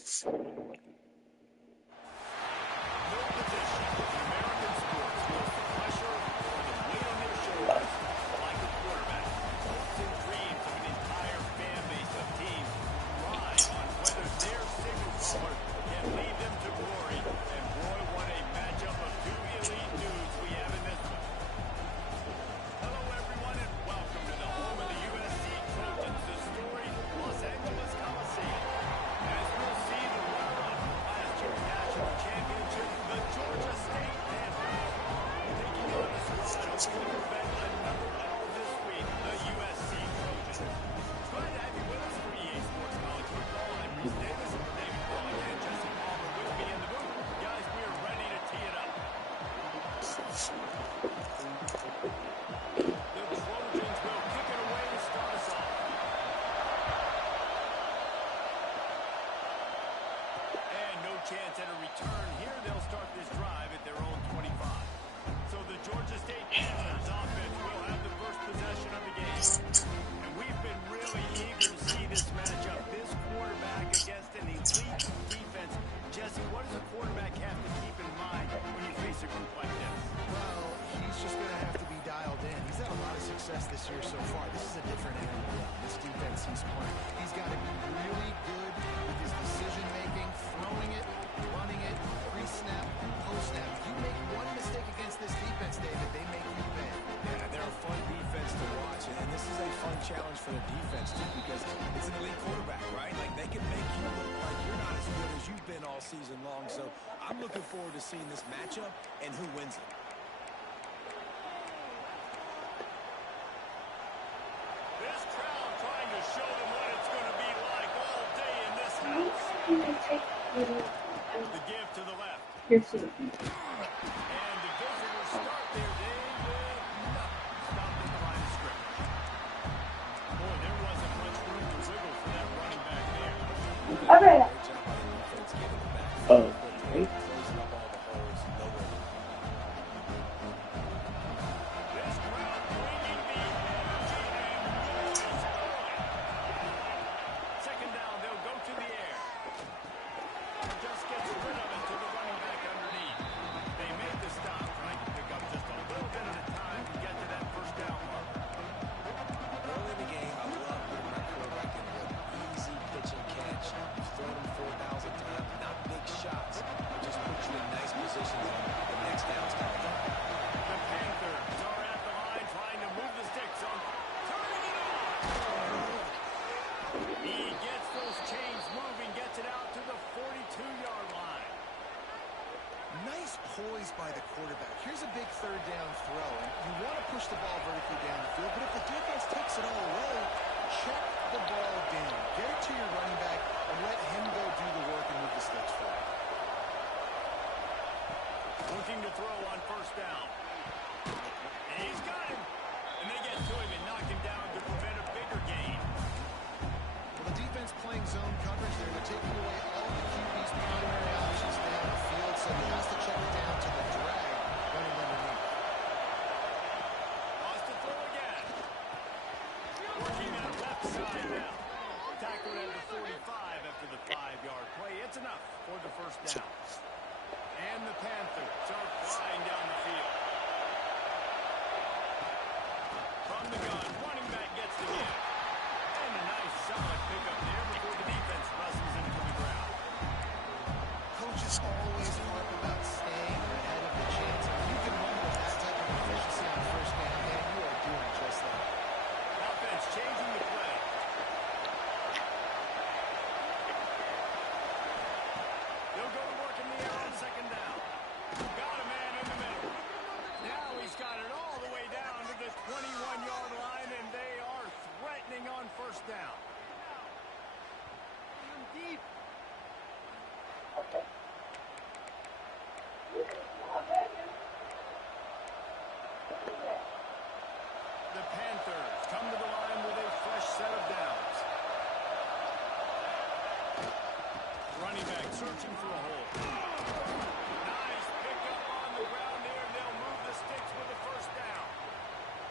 No position in American sports feels the pressure or the weight on their shoulders like a quarterback. Hopes and dreams of an entire fan base of teams ride on whether their signal caller can lead them to glory. And boy, what a matchup of two elite dudes we have in this one. Hello, everyone, and welcome to the home of the USC Trojans, the storied Los Angeles Coliseum. As we'll see, the runner-up last year's national championship, the Georgia State Panthers, taking on the squad hoping to prevent another L this week, the USC Trojans. Glad to have you with us for EA Sports College Football. I'm Reese Davis, David Paul, and Jesse Palmer with me in the booth. Guys, we are ready to tee it up. The Trojans will kick it away to start us off. And no chance at a return here. They'll start this drive at their own 25. So the Georgia State Panthers offense will have the first possession of the game. And we've been really eager to see this matchup. This quarterback against an elite defense. Jesse, what does a quarterback have to keep in mind when you face a group like this? Well, he's just going to have to be dialed in. He's had a lot of success this year so far. This is a different animal. This defense he's playing. He's got to be really good with his decision-making, throwing it, running it, pre-snap, post-snap. If you make one mistake against this defense, David, they make you pay. Yeah, they're a fun defense to watch, and this is a fun challenge for the defense, too, because it's an elite quarterback, right? Like, they can make you look like you're not as good as you've been all season long, so I'm looking forward to seeing this matchup and who wins it. This crowd trying to show them what it's going to be like all day in this house. The give to the left. And the visitors start their day with nothing. Stopped at the line of scrimmage. Boy, there wasn't much room to wiggle for that running back there. Great job by the defense getting the back. Closing up all the holes. No way. This crowd bringing the energy and noise early. Second down, they'll go to the air. Just gets rid of it to the running back underneath. They made the stop, trying to pick up just a little bit at a time to get to that first down mark. Early in the game, I love when my quarterback can run easy pitch and catch. You've thrown him 4,000 times, not big shots, but just put you in nice positions on the next down's coming up. The Panthers are at the line trying to move the sticks on. Turning it on! He gets those chains moving, gets it out to the 42-yard line. Nice poise by the quarterback. Here's a big third down throw, and you want to push the ball vertically down the field, but if the defense takes it all away, check the ball down. Get it to your running back and let him go do the work and move the sticks forward. Looking to throw on first down. And he's got him. And they get to him and knock him down to prevent a bigger gain. Well, the defense playing zone coverage there. They're taking away all the QB's primary options down the field, so he has to check it down to the drag running underneath. Wants to throw again. Working that left side now. Tackled at the 45 after the 5-yard play. It's enough for the first down. And the Panthers are flying down the field. From the gun, running back gets the give. And a nice solid pickup there before the defense wrestles him to the ground. Coaches always talk about staying ahead of the chance. If you can run with that type of efficiency on first down, man, you are doing just that. Offense changing the play. They'll go to work in the air on second down. Got a man in the middle. Now he's got it all the way down to the 21-yard line, and they are threatening on first down. Deep. The Panthers come to the line with a fresh set of downs. Running back searching for a hole. Nice pickup on the ground there. They'll move the sticks with a first down.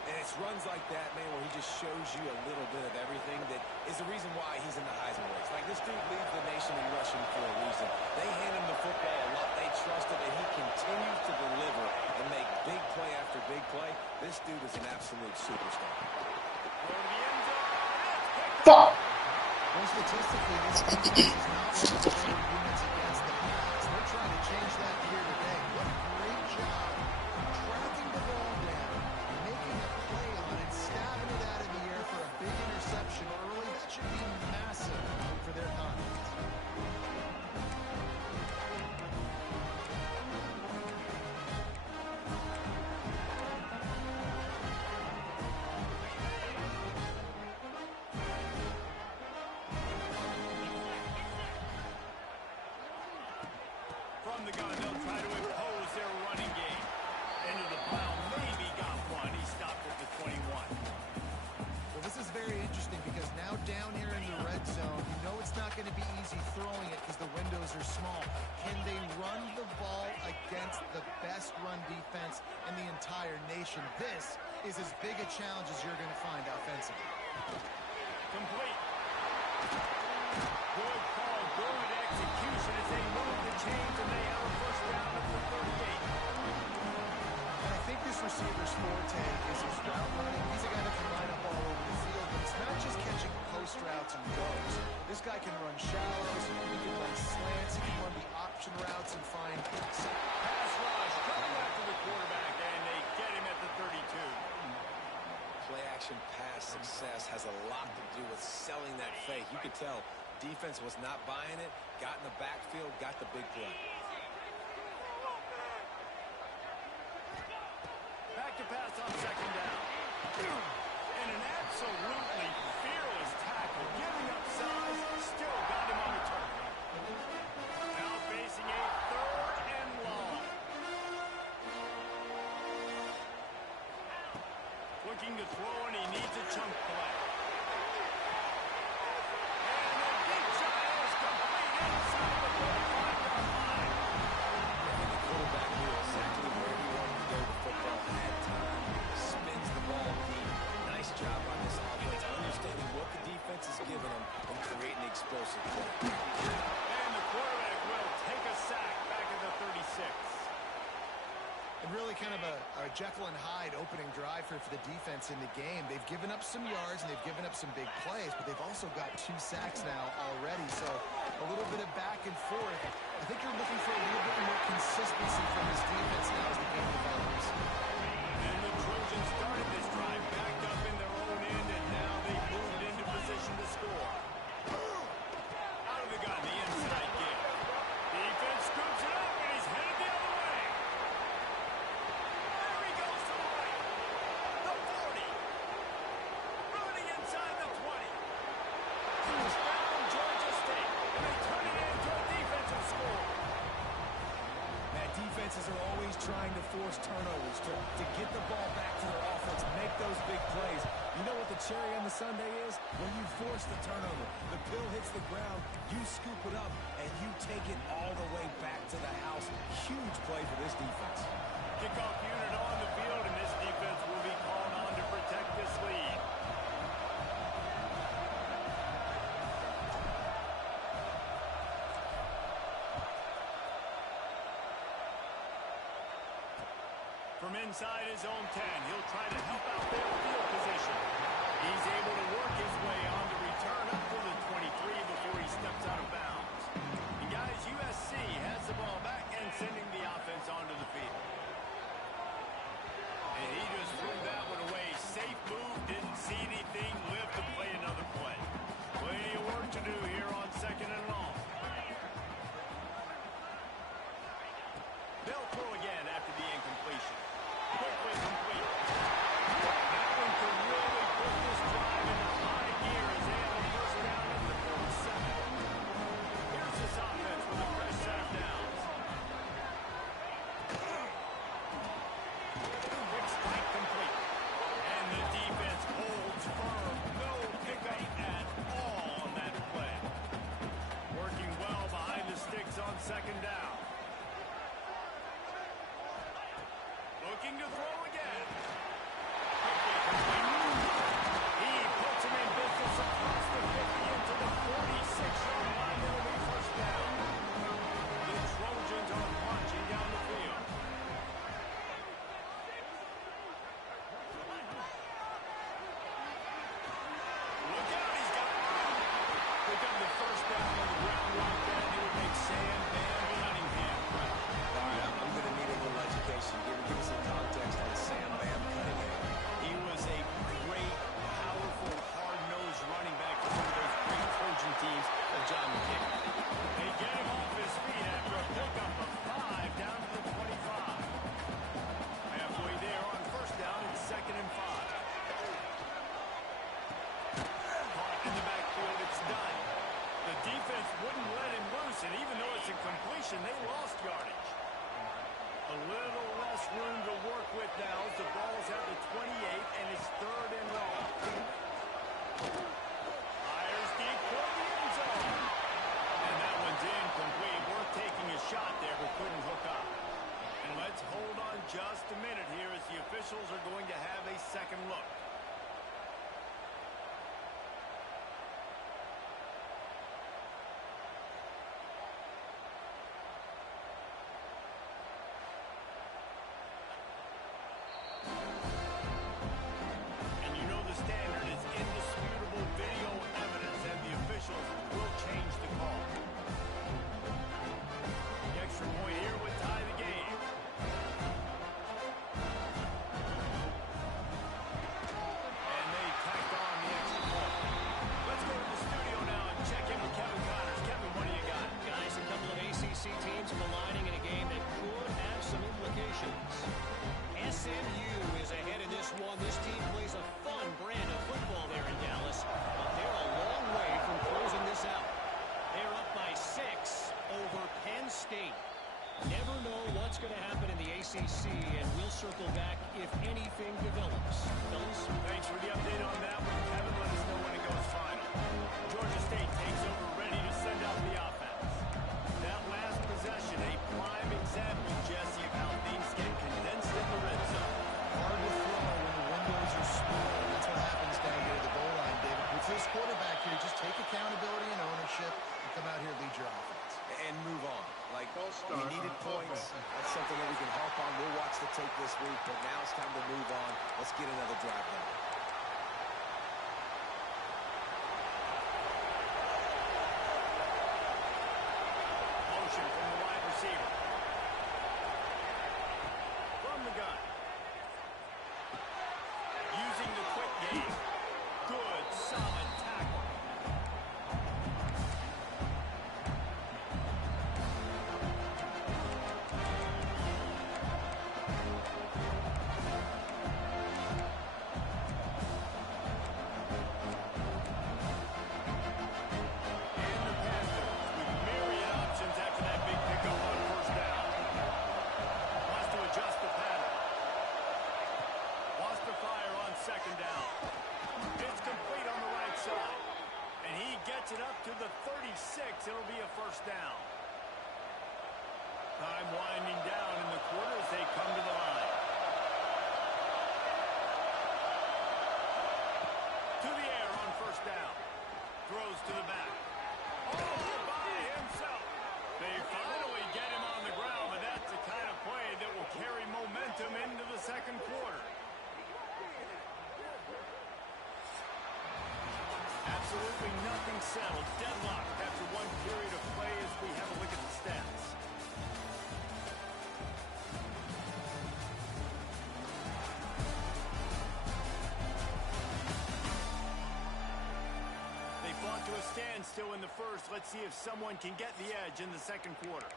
And it's runs like that, man, where he just shows you a little bit of everything that is the reason why he's in the Heisman race. Like, this This dude leads the nation in rushing for a reason. They hand him the football a lot. They trust it, and he continues to deliver and make big play after big play. This dude is an absolute superstar. Fuck! Well, statistically, this defense is not one of the better units against the pass. They're trying to change that here today. What a great job tracking the ball down, making a play on it, stabbing it out of the air for a big interception early. That should be massive for their confidence. From the gun, they'll try to impose their running game. Into the pile, maybe got one. He stopped at the 21. Well, this is very interesting because now down here in the red zone, you know it's not going to be easy throwing it because the windows are small. Can they run the ball against the best run defense in the entire nation? This is as big a challenge as you're going to find offensively. Complete. Good call, good execution as they move the chains and they have a first down at the 38. And I think this receiver's forte is his route running. He's a guy that can line up all over the field, but it's not just catching post routes and goes. This guy can run shallows, he can run slants, he can run the option routes and find... Pass rush, coming back to the quarterback, and they get him at the 32. Play-action pass success has a lot to do with selling that fake. You could tell defense was not buying it, got in the backfield, got the big play. Back to pass on second down. And an absolutely fearless tackle, giving up size, still got him on the turn. Now facing a third and long. Looking to throw, and he needs a chunk play. And a big shot is complete inside the 45-yard line. And the quarterback knew exactly where he wanted to go. The football had time, spins the ball deep. Nice job on this offense, understanding what the defense is giving them and creating explosive play. And the quarterback will take a sack back at the 36. And really kind of a Jekyll and Hyde opening drive for the defense in the game. They've given up some yards and they've given up some big plays, but they've also got 2 sacks now already. So a little bit of back and forth. I think you're looking for a little bit more consistency from this defense now as the game develops. And the Trojans started this drive backed up in their own end, and now they've moved into position to score. Out of the gun, the inside give. Defense scoops it up, and he's headed the other way. There he goes to the right. The 40. Running inside the 20. Touchdown, Georgia State. And they turn it into a defensive score. Matt, defenses are always trying to force turnovers to get the ball back to their offense, make those big plays. You know what the cherry on the sundae is? When you force the turnover, the pill hits the ground, you scoop it up, and you take it all the way back to the house. Huge play for this defense. Kickoff unit on the field, and this defense will be called on to protect this lead. From inside his own 10, he'll try to help out their field position. He's able to work his way on the return up to the 23 before he steps out of bounds. And guys, USC has the ball back and sending the offense onto the field. And he just threw that one away. Safe move, didn't see anything, lived to play another play. Plenty of work to do here on second and long. They'll throw again after the incompletion. Quickly complete. That one could really put this drive into high gear as they have a first down at the 47. Here's this offense with a fresh set of downs. Quick strike complete. And the defense holds firm. No pickup at all on that play. first down on the ground like that, it would make Sam Van Cunningham proud. All right, I'm going to need a little education. Give me some context on Sam Bam Cunningham. He was a great, powerful, hard-nosed running back for some of those great Trojan teams of John McKay. They get him off his feet after a pickup of 5 down to the 25. Halfway there on first down, it's 2nd and 5. Caught in the backfield, it's done. The defense wouldn't let him loose, and even though it's a completion, they lost yardage. A little less room to work with now as the ball's at the 28, and it's 3rd and long. Fires deep for the end zone. And that one's incomplete. Worth taking a shot there, but couldn't hook up. And let's hold on just a minute here as the officials are going to have a second look. And you know the standard is indisputable video evidence, and the officials will change the call. The extra point here would tie the game. And they tacked on the extra point. Let's go to the studio now and check in with Kevin Connors. Kevin, what do you got? Guys, a couple of ACC teams colliding in a game that could have some implications. SMU is ahead in this one. This team plays a fun brand of football there in Dallas, but they're a long way from closing this out. They're up by 6 over Penn State. Never know what's going to happen in the ACC, and we'll circle back if anything develops. Fellas? Thanks for the update on that one, Kevin. Let us know when it goes final. Georgia State takes over, ready to send out the offense. That last possession, a prime example, Jesse, of how things get condensed in the red zone. Hard to throw when the windows are small. That's what happens down here at the goal line, David. With this quarterback here, just take accountability and ownership and come out here and lead your offense. And move on. Like, we needed points. That's something that we can harp on. We'll watch the tape this week, but now it's time to move on. Let's get another drive going. Motion from the wide receiver. From the gun. Using the quick game. Good, solid tackle. And the Panthers with myriad options after that big pickup on first down. Wants to adjust the pattern. Wants to fire on 2nd down. It's complete on the right side. And he gets it up to the 36. It'll be a first down. Time winding down in the quarter as they come to the line. To the air on first down. Throws to the back. All by himself. They finally get him on the ground, but that's the kind of play that will carry momentum into the second quarter. Absolutely nothing settled. Deadlocked after one period of play as we have a look at the stats. They fought to a standstill in the first. Let's see if someone can get the edge in the second quarter.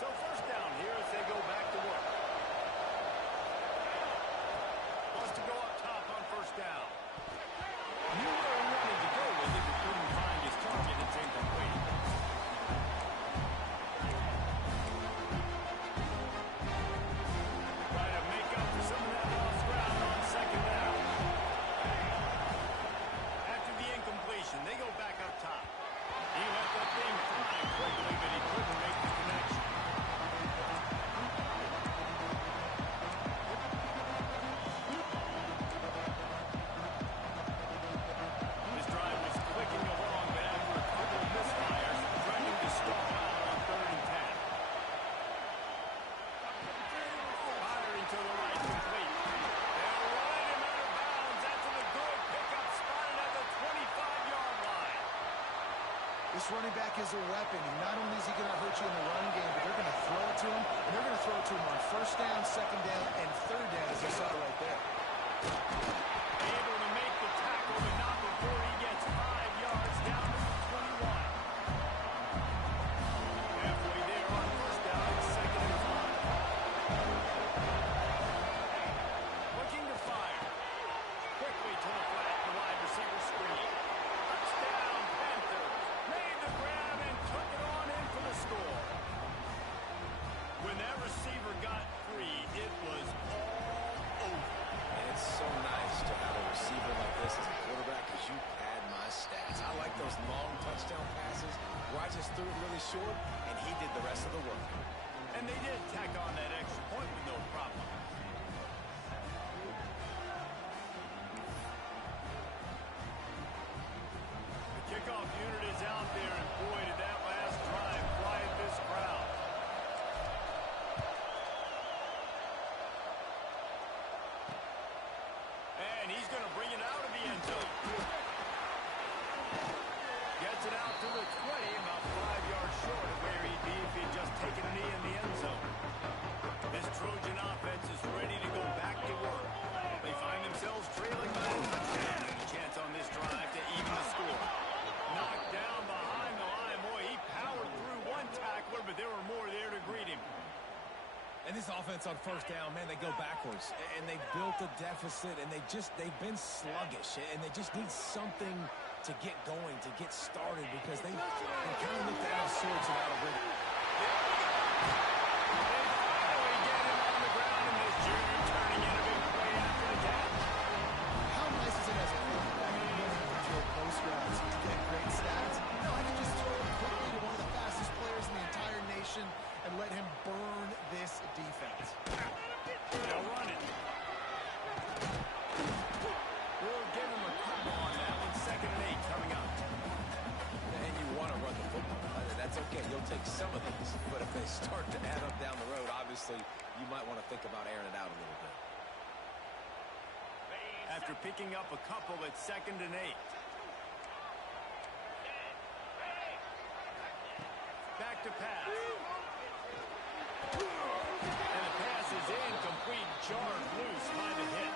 So first down here as they go back to work. Wants to go up top on first down. Knew where he wanted to go with it, but couldn't find his target. It's incomplete. Try to make up for some of that lost ground on 2nd down. This running back is a weapon. And not only is he going to hurt you in the run game, but they're going to throw it to him. And they're going to throw it to him on first down, second down, and third down, as you saw right there. Able to make the tackle, but not before he gets 5 yards down to the 21. Halfway there on first down, it's second and 5. Looking to fire. Quickly to the flat, the wide receiver screen. Touchdown, Panthers. Made the grab and took it on in for the score. When that receiver got free, it was all over. And it's so nice to have a receiver like this as a quarterback because you pad my stats. I like those long touchdown passes where I just threw it really short and he did the rest of the work. And they did tack on that extra point with no problem. The kickoff unit is out there, and boy, did that last drive quiet this crowd. And he's going to bring it out of the end zone. Gets it out to the 20, about 5 yards short of where he'd be if he'd just taken a knee in the end zone. This Trojan offense is ready to go back to work. They find themselves trailing by a touchdown and a chance on this drive to even the score. Knocked down behind the line. Boy, he powered through one tackler, but there were more there to greet him. And this offense on first down, man, they go backwards. And they built a deficit, and they've been sluggish. And they just need something to get going, to get started, because they kind of looked out of sorts and out of rhythm. They finally get him on the ground, and this junior turning in a big play after the catch. How nice is it as a quarterback? You don't have to throw post routes to get great stats. No, I can just throw it quickly to one of the fastest players in the entire nation and let him burn this defense. They'll run it. We'll give him a couple on that one. 2nd and 8 coming up. And you want to run the football. That's okay. You'll take some of these. But if they start to add up down the road, obviously, you might want to think about airing it out a little bit. After picking up a couple at 2nd and 8. Back to pass. And the pass is incomplete, jarred loose by the hit.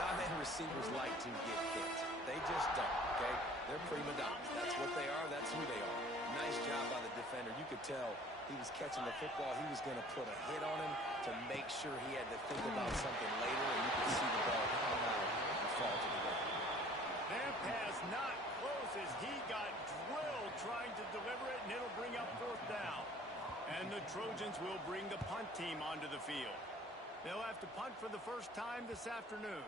Not many receivers like to get hit. They just don't, okay? They're prima donnas. That's what they are. That's who they are. Nice job by the defender. You could tell he was catching the football. He was going to put a hit on him to make sure he had to think about something later, and you could see the ball come out and fall to the ground. That pass not close as he got drilled trying to deliver it, and it'll bring up 4th down. And the Trojans will bring the punt team onto the field. They'll have to punt for the first time this afternoon.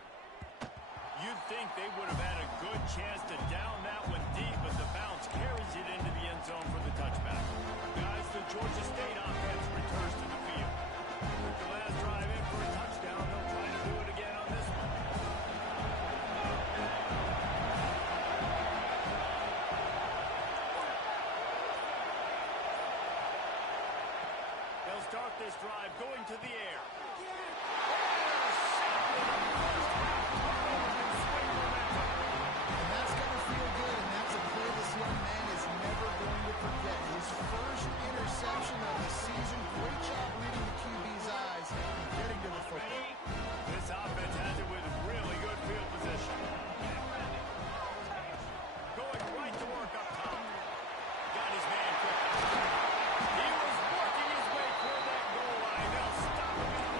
You'd think they would have had a good chance to down that one deep, but the bounce carries it into the end zone for the touchback. Guys, the Georgia State offense returns to the field. Took the last drive in for a touchdown. They'll try to do it again on this one. They'll start this drive going to the air. And that's going to feel good, and that's a play this young man is never going to forget. His first interception of the season. Great job reading the QB's eyes and getting to the football. This offense has it with really good field position. Going right to work up top. Got his man quick. He was working his way toward that goal line. They'll stop him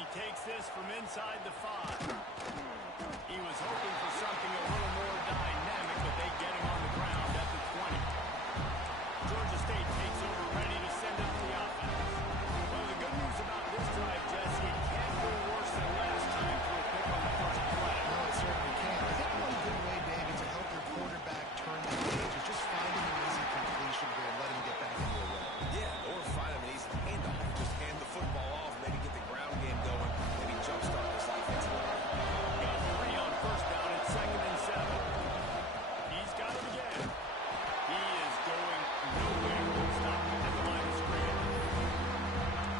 he takes this from inside the 5. He was hoping for something a little more dynamic, but they get him on the ground at the 20. Georgia State takes over, ready to send out the offense. Well, the good news about this drive, Jesse, it can't go worse than last time for a pick on the first play. No, it certainly can. I think one good way, David, to help your quarterback turn the page is just find him an easy completion here and let him get back into a rhythm. Yeah, or find him an easy handoff. Just hand the football off, maybe get the ground game going, maybe jumpstart this offensive line. Got 3 on first down at 2nd and 7. He's got it again. He is going nowhere. Stop him at the line of scrimmage.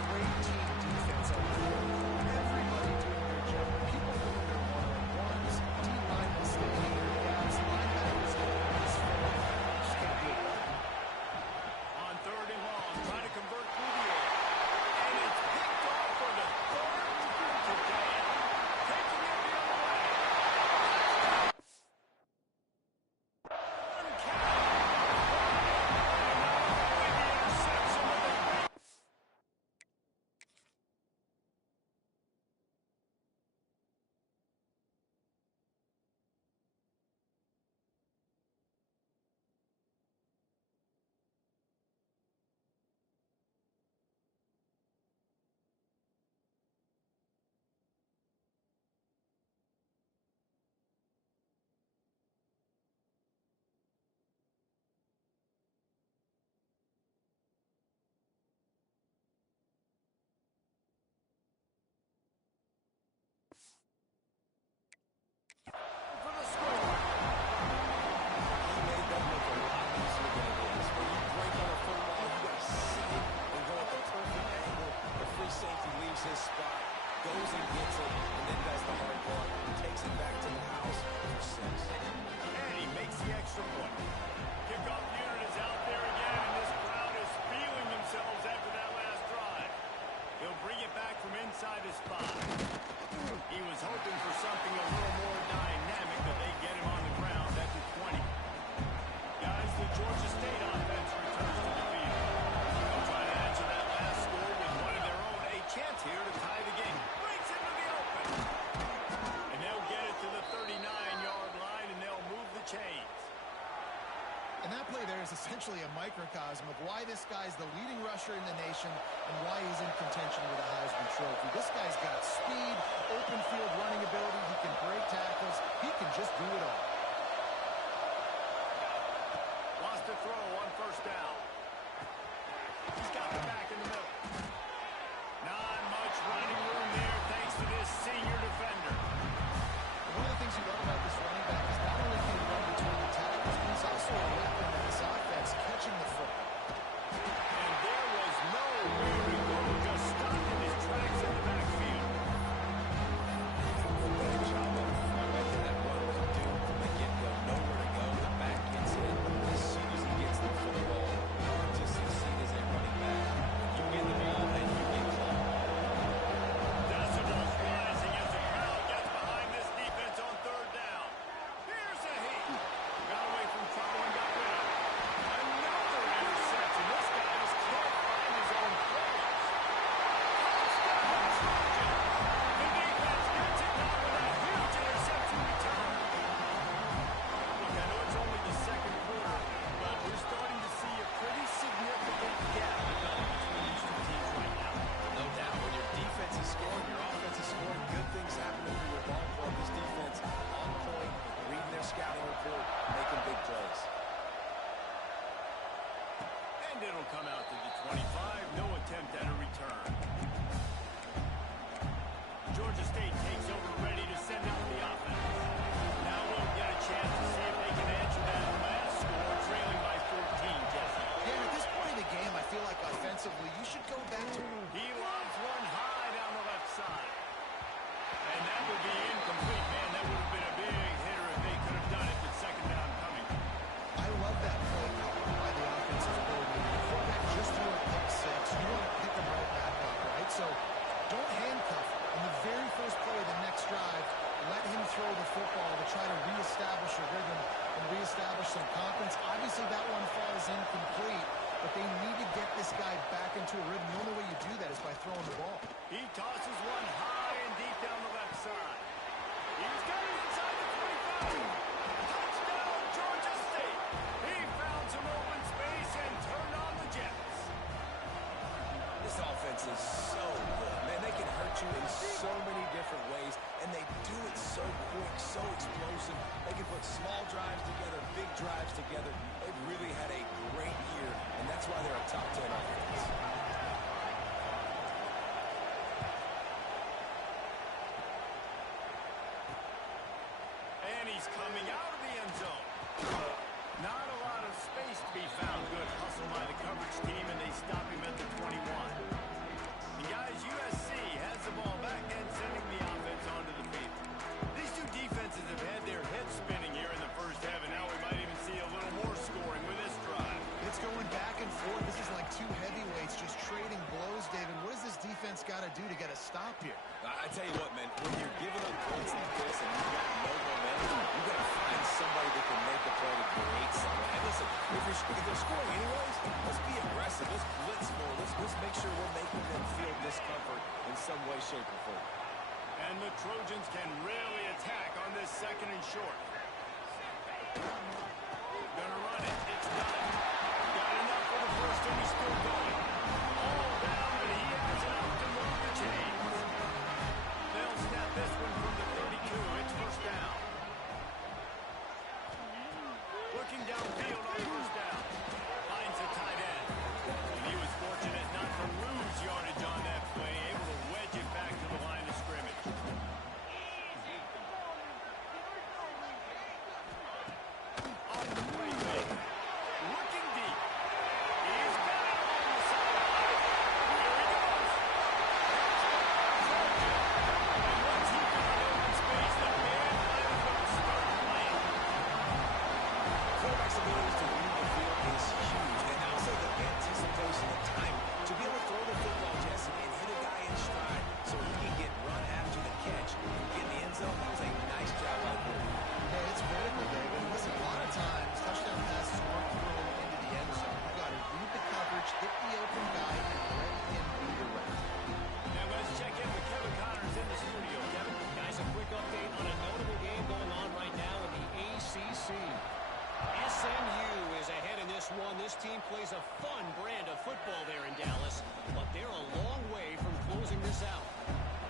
Great team defense on the field. Everybody doing their job. People doing their one-on-ones. D-linemen staying in their gaps. Linebackers getting this forward. Just can't do it. On 3rd and long, trying to convert through the air. And it's picked off for the 3rd time today. Taking it the other way. One count. And the interception with a big for the score. He made that look a lot easier than it is. When you break on a football, you got to see it and go at the perfect angle. The free safety leaves his spot, goes and gets it, and then does the hard part. Takes it back to the house for 6. And he makes the extra point. Kickoff unit is out there again, and this crowd is feeling themselves after that last drive. He'll bring it back from inside his 5. He was hoping for something a little more dynamic, but they get him on the ground at the 20. Guys, the Georgia State offense returns to the field. They'll try to answer that last score with one of their own. A chance here to tie the game. Breaks into the open. And they'll get it to the 39-yard line, and they'll move the chains. And that play there is essentially a microcosm of why this guy's the leading rusher in the nation and why he's in contention with a Heisman Trophy. This guy's got speed, open field running ability. He can break tackles. He can just do it all. Lost a throw on first down. He's got the back in the middle. Not much running room there thanks to this senior defender. And one of the things you love about this running back is not only can he run between the tackles, but he's also a weapon in this offense, catching the football. And there was nowhere to go, just stopped in his tracks in the backfield. Better job up front, making that run look due from the get-go. Nowhere to go. The back gets in. As soon as he gets the football, hard to succeed as a running back when you in so many different ways, and they do it so quick, so explosive. They can put small drives together, big drives together. They've really had a great year, and that's why they're a top 10 offense. And he's coming out of the end zone. Not a lot of space to be found. Good hustle by the coverage team, and they stop him at the 21. And guys, USC has the ball back and sending the offense onto the field. These two defenses have had their heads spinning here in the first half, and now we might even see a little more scoring with this drive. It's going back and forth. This is like two heavyweights just trading blows, David. What does this defense got to do to get a stop here? I tell you what, man, when you're giving up points like this and you've got no momentum, you got to find somebody that can make a play to create something. And listen, if they're scoring anyways, let's be aggressive. Let's blitz more. Let's make sure we're making them feel discomfort in some way, shape, or form. And the Trojans can really attack on this second and short. Gonna run it. It's done. Got enough for the first, and he's still going. All down, and he has enough to move the chains. They'll snap this one from the 32. It's first down. Looking downfield on first down. Finds a tight end. And he was fortunate not to lose yardage on that play, able to wedge it back to the line of scrimmage. On the playmaker. Looking deep. He's got it along the sideline. Here he goes. And once he found open space, the man might as well start playing. Quarterback's ability to read the field is huge, and also the anticipation, the time to be able to throw the football, Jesse, and hit a guy in stride so he can get run after the catch and get in the end zone. That was a nice job by the quarterback. Yeah, it's vertical, David. Listen, a lot of times, touchdown passes aren't thrown into the end zone. You've got to read the coverage, hit the open guy, and let him be your way. Now let's check in with Kevin Connors in the studio. Kevin? Guys, a quick update on a notable game going on right now in the ACC. SMU is ahead in this one. This team plays a fun brand of football there in Dallas, but they're a long way from closing this out.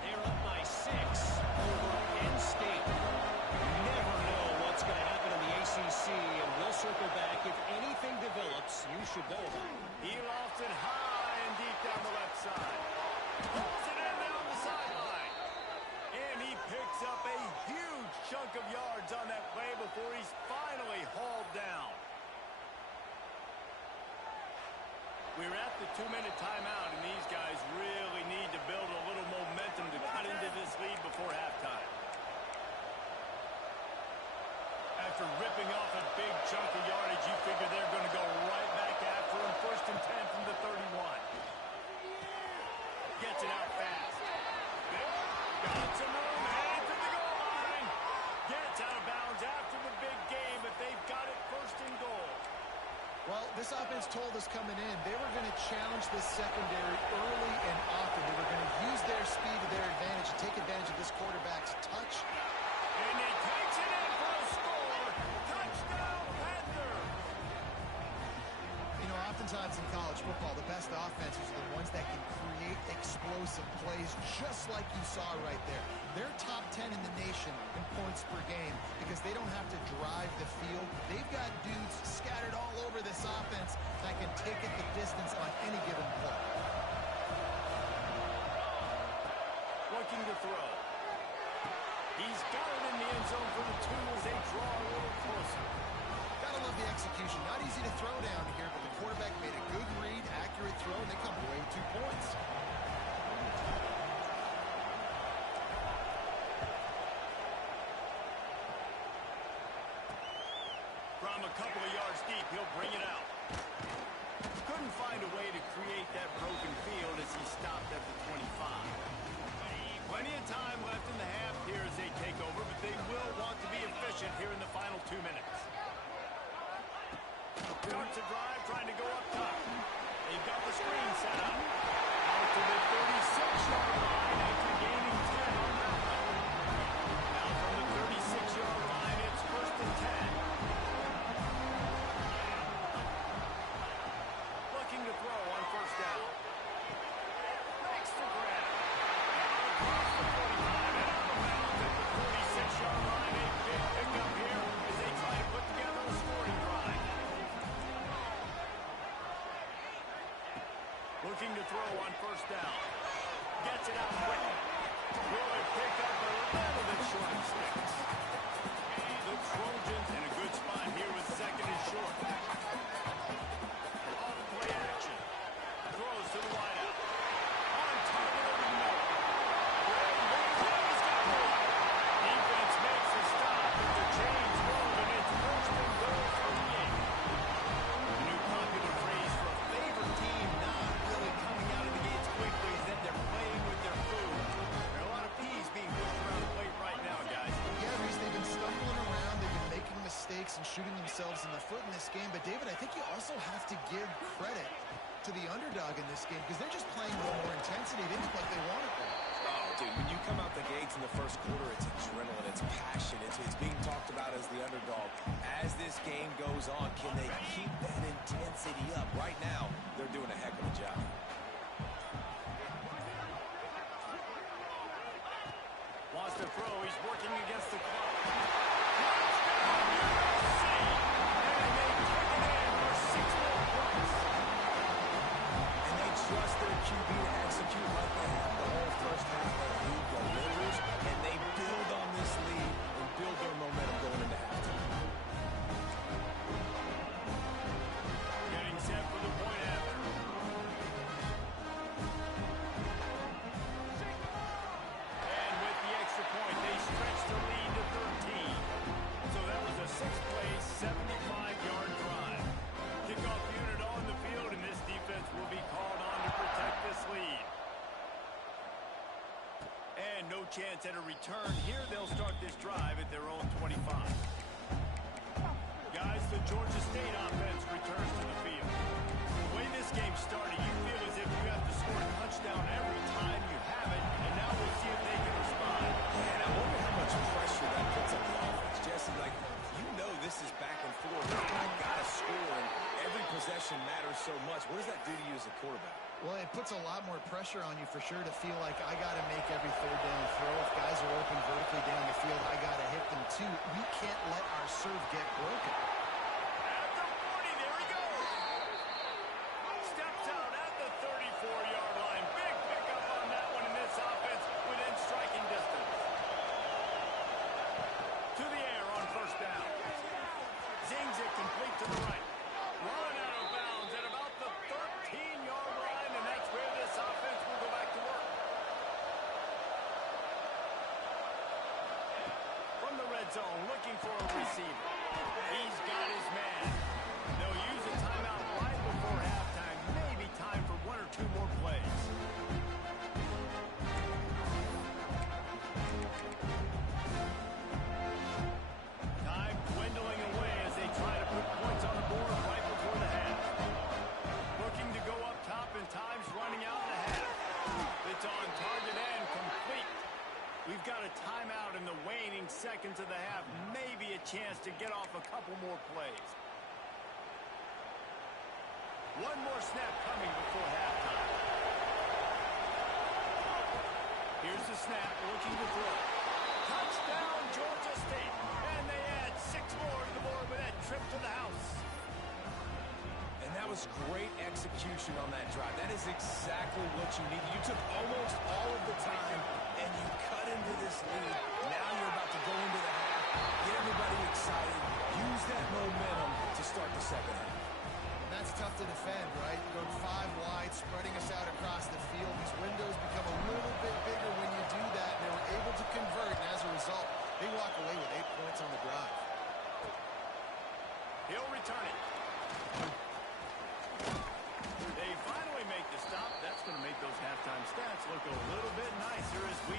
They're up by 6 over Penn State. Never know what's going to happen in the ACC, and we'll circle back. If anything develops, you should know about it. He lofts it high and deep down the left side. Pulls it in down the sideline. And he picks up a huge chunk of yards on that play before he's finally hauled down. We're at the 2-minute timeout, and these guys really need to build a little momentum to cut into this lead before halftime. After ripping off a big chunk of yardage, you figure they're going to go right back after him. First and 10 from the 31. Gets it out fast. Got some room, headed to the goal line. Gets out of bounds after the big game, but they've got it first and goal. Well, this offense told us coming in they were going to challenge this secondary early and often. They were going to use their speed to their advantage and take advantage of this quarterback's touch. And he takes it in for a score. Touchdown, Panther. You know, oftentimes in college football, the best offenses are the ones that can create explosive plays just like you saw right there. They're top 10 in the nation in points per game because they don't have to drive the field. They've got dudes scattered all over this offense that can take it the distance on any given play. Looking to throw. He's got it in the end zone for the 2 as they draw a little closer. Gotta love the execution. Not easy to throw down here, but the quarterback made a good read, accurate throw, and they come away with 2 points. From a couple of yards deep, he'll bring it out. Couldn't find a way to create that broken field as he stopped at the 25. Plenty of time left in the half here as they take over, but they will want to be efficient here in the final 2 minutes. Starts a drive, trying to go up top. They've got the screen set up. Out to the 36-yard line after gaining 10 on that one. Now from the 36-yard line, it's first and 10. Looking to throw on first down. Makes the grab. throw on first down. Gets it out quick. Will it pick up a little bit short of sticks? The Trojans in a good spot here with second and short. Off play action. Throws to the wideout. On target over the middle. He's got more. Defense makes the stop with the chains rolled, and it's first and goal from the 8. The new popular phrase for a favored team not really coming out of the gates quickly is that they're playing with their food. There are a lot of peas being pushed around the plate right now, guys. Yeah, Reese, they've been stumbling around. They've been making mistakes and shooting themselves in the foot in this game. But, David, I think you also have to give credit to the underdog in this game because they're just playing with more intensity. They look like they want it there. Oh, dude, when you come out the gates in the first quarter, it's adrenaline, it's passion, it's being talked about as the underdog. As this game goes on, can they keep that intensity up? Right now, they're doing a heck of a job. Wants to throw. He's working against the clock. Trust their QB to execute like they have the whole first half. They lead the Raiders, and they build on this lead and build their momentum going into halftime. Getting set for the point after. And with the extra point, they stretch the lead to 13. So that was a 6-play, 75-yard drive. Kickoff unit on the field, and this defense will be called on to protect this lead. And no chance at a return. Here they'll start this drive at their own 25. Guys, the Georgia State offense returns to the field. The way this game started, you feel as if you have to score a touchdown every time you have it, and now we'll see if they can respond. And I wonder how much pressure that puts on the offense. Jesse, like, you know this is back and forth. I got to score, and every possession matters so much. What does that do to you as a quarterback? Well, it puts a lot more pressure on you for sure to feel like I got to make every third down throw. If guys are open vertically down the field, I got to hit them too. We can't let our serve get broken. At the 40, there he goes. Steps out at the 34-yard line. Big pickup on that one in this offense within striking distance. To the air on first down. Zings it complete to the right. Run out of bounds at about the 13-yard line, and that's where this offense will go back to work. From the red zone, looking for a receiver. He's got his man. They'll use a timeout right before halftime. Maybe time for one or two more plays. Time dwindling away as they try to put points on the board right before the half. Looking to go up top, and time's running out in the half. It's on target and complete. We've got a timeout in the waning seconds of the half. Maybe a chance to get off a couple more plays. One more snap coming before halftime. Here's the snap, looking to throw. Touchdown, Georgia State. And they add 6 more to the board with that trip to the house. And that was great execution on that drive. That is exactly what you needed. You took almost all of the time, and you cut into this lead. Now you're about to go into the half, get everybody excited, use that momentum to start the second half. That's tough to defend, right? Going 5 wide, spreading us out across the field. These windows become a little bit bigger when you do that. They were able to convert, and as a result, they walk away with 8 points on the drive. He'll return it. They finally make the stop. That's going to make those halftime stats look a little bit nicer as we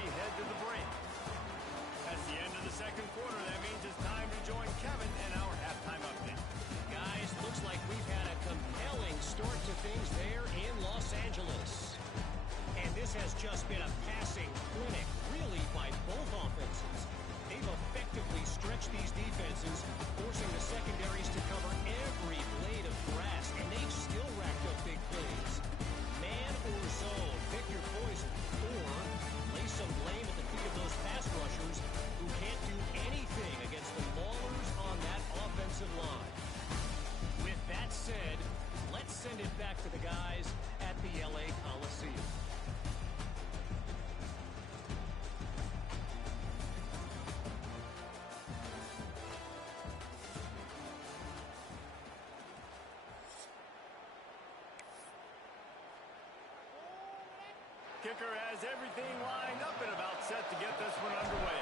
kicker has everything lined up and about set to get this one underway.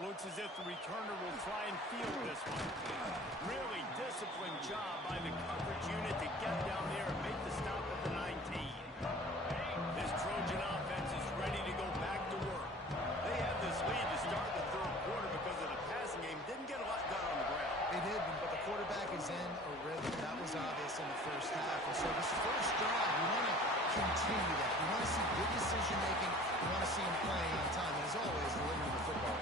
Looks as if the returner will try and field this one. Really disciplined job by the coverage unit to get down there and make the stop at the 19. This Trojan offense is ready to go back to work. They had this lead to start the third quarter because of the passing game. Didn't get a lot done on the ground. They did, but the quarterback is in a rhythm. That was obvious in the first half. And so this first drive, you want to continue that. You want to see good decision-making. You want to see him playing on time. And as always, delivering the football.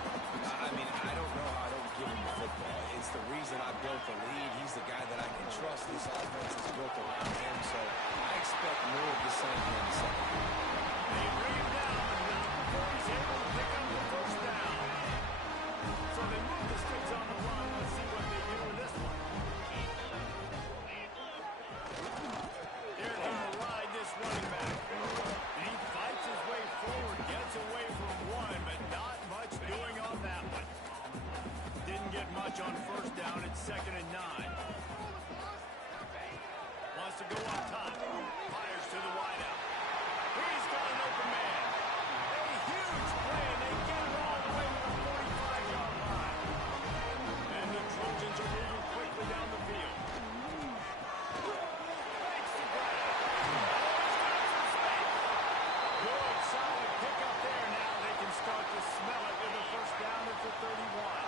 I mean, I don't know how I don't give him the football. It's the reason I built the lead. He's the guy that I can trust. This offense is built around him, so I expect more of the same in the second. They bring him down, and not before he's able to pick up the first down. So they move the sticks on the run. Let's see what they do with this one. They're going to ride this running back. And he fights his way forward, gets away from one, but not much doing on that one. Didn't get much on first down. It's 2nd and 9. Wants to go up top. Fires to the wideout. He's got an open man. A huge play, and they get it all the way to the 45-yard line. And the Trojans are moving quickly down the field. Makes the grab. Good, solid pickup there. Now they can start to smell it with a first down at the 31.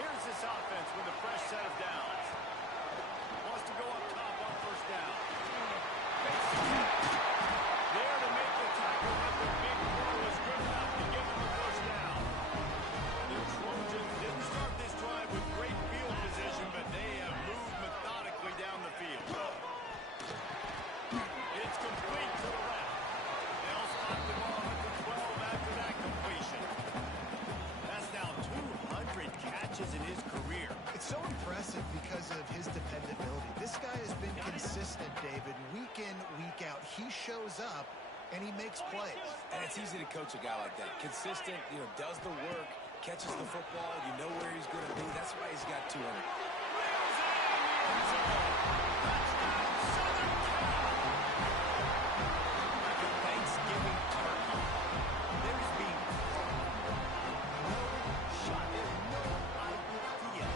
Here's this offense with a fresh set of downs. Wants to go up top on first down. There to make the tackle, but the big throw is good enough to give him the first down. The Trojans didn't start this drive with great field position, but they have moved methodically down the field. It's complete to the left. They'll spot the ball at the 12 after that completion. That's now 200 catches in his career. It's so impressive because of his dependability. This guy has been consistent, David. Week in, week out. He shows up, and he makes plays. And it's easy to coach a guy like that. Consistent, does the work, catches the football, you know where he's going to be. That's why he's got 200. Like a Thanksgiving turkey. There's been no shot. There's no idea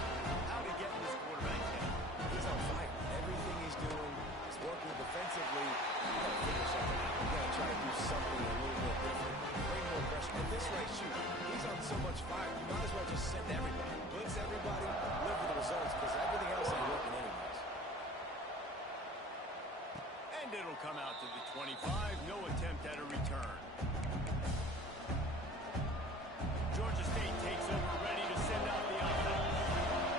how to get this quarterback down. He's on fire. Everything he's doing is working defensively. You got to figure something out. You got to try to do something a little bit different. Bring more pressure. At this rate, shoot, he's on so much fire. You might as well just send everybody. Blitz everybody. Live with the results because everything else ain't working anyways. And it'll come out to the 25. No attempt at a return. Georgia State takes over, ready to send out the offense.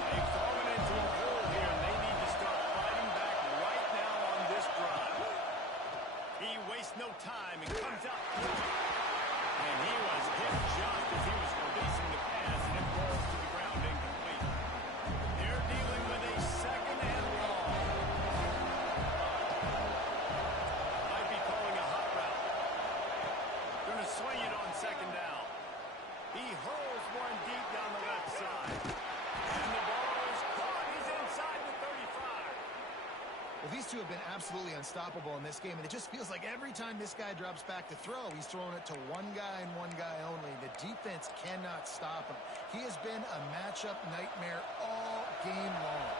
They've fallen into a hole here, and they need to start fighting back right now on this drive. He wastes no time and comes out. And he was hit just as he was releasing the pass, and it falls to the ground incomplete. They're dealing with a 2nd and long. Might be calling a hot route. Going to swing it on 2nd down. He hurls one deep down the left side. And the ball is caught. He's inside the 35. Well, these two have been absolutely unstoppable in this game, and it just feels like every time this guy drops back to throw, he's throwing it to one guy and one guy only. The defense cannot stop him. He has been a matchup nightmare all game long.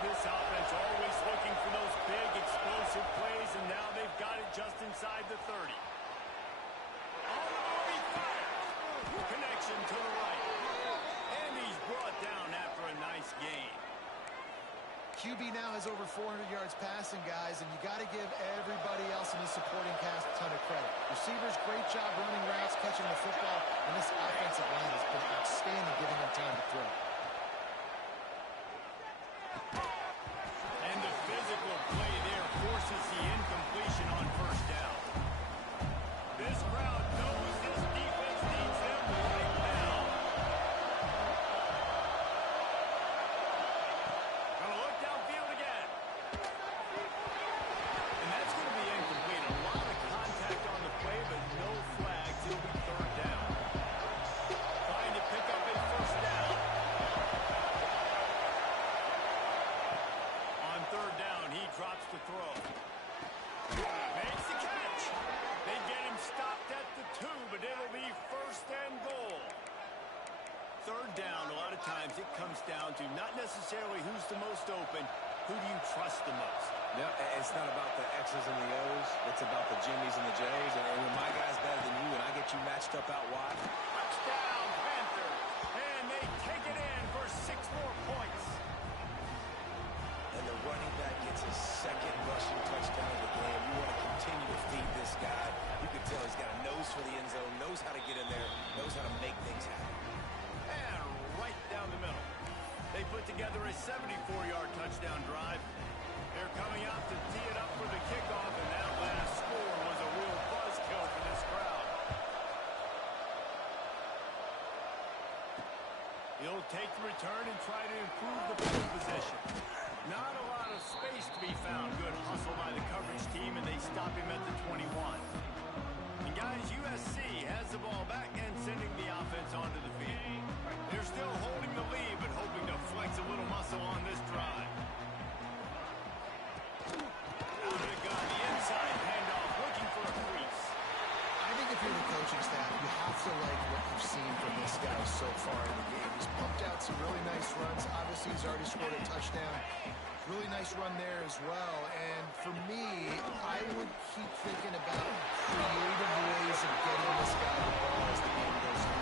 This offense always looking for those big, explosive plays, and now they've got it just inside the 30. On the move, he fires. Connection to the right. And he's brought down after a nice gain. QB now has over 400 yards passing, guys, and you got to give everybody else in his supporting cast a ton of credit. Receivers, great job running routes, catching the football, and this offensive line has been outstanding, giving him time to throw. And the physical play there forces the incompletion on first down. This crowd knows this defense needs them right now. Gonna look downfield again. And that's going to be incomplete. A lot of contact on the play, but no flags. It'll be 3rd down. Trying to pick up a first down. Makes the catch. They get him stopped at the 2, but it'll be first and goal. Third down, a lot of times it comes down to not necessarily who's the most open, who do you trust the most? Yeah, it's not about the X's and the O's. It's about the Jimmies and the J's. And when my guy's better than you and I get you matched up out wide. Touchdown, Panthers. And they take it in for 6 more points. And the running back gets his second rushing touchdown of the game. You want to continue to feed this guy. You can tell he's got a nose for the end zone, knows how to get in there, knows how to make things happen. And right down the middle. They put together a 74-yard touchdown drive. They're coming out to tee it up for the kickoff, and that last score was a real buzzkill for this crowd. He'll take the return and try to improve the field position. Not a lot of space to be found. Good hustle by the coverage team, and they stop him at the 21. And guys, USC has the ball back and sending the offense onto the field. They're still holding the lead, but hoping to flex a little muscle on this drive. Out of the gun, the inside handoff, looking for a crease. I think if you're the coaching staff, you have to like what you've seen from this guy so far in the game. He's pumped out some really nice runs. Obviously, he's already scored a touchdown. Really nice run there as well. And for me, I would keep thinking about creative ways of getting this guy the ball as the game goes on.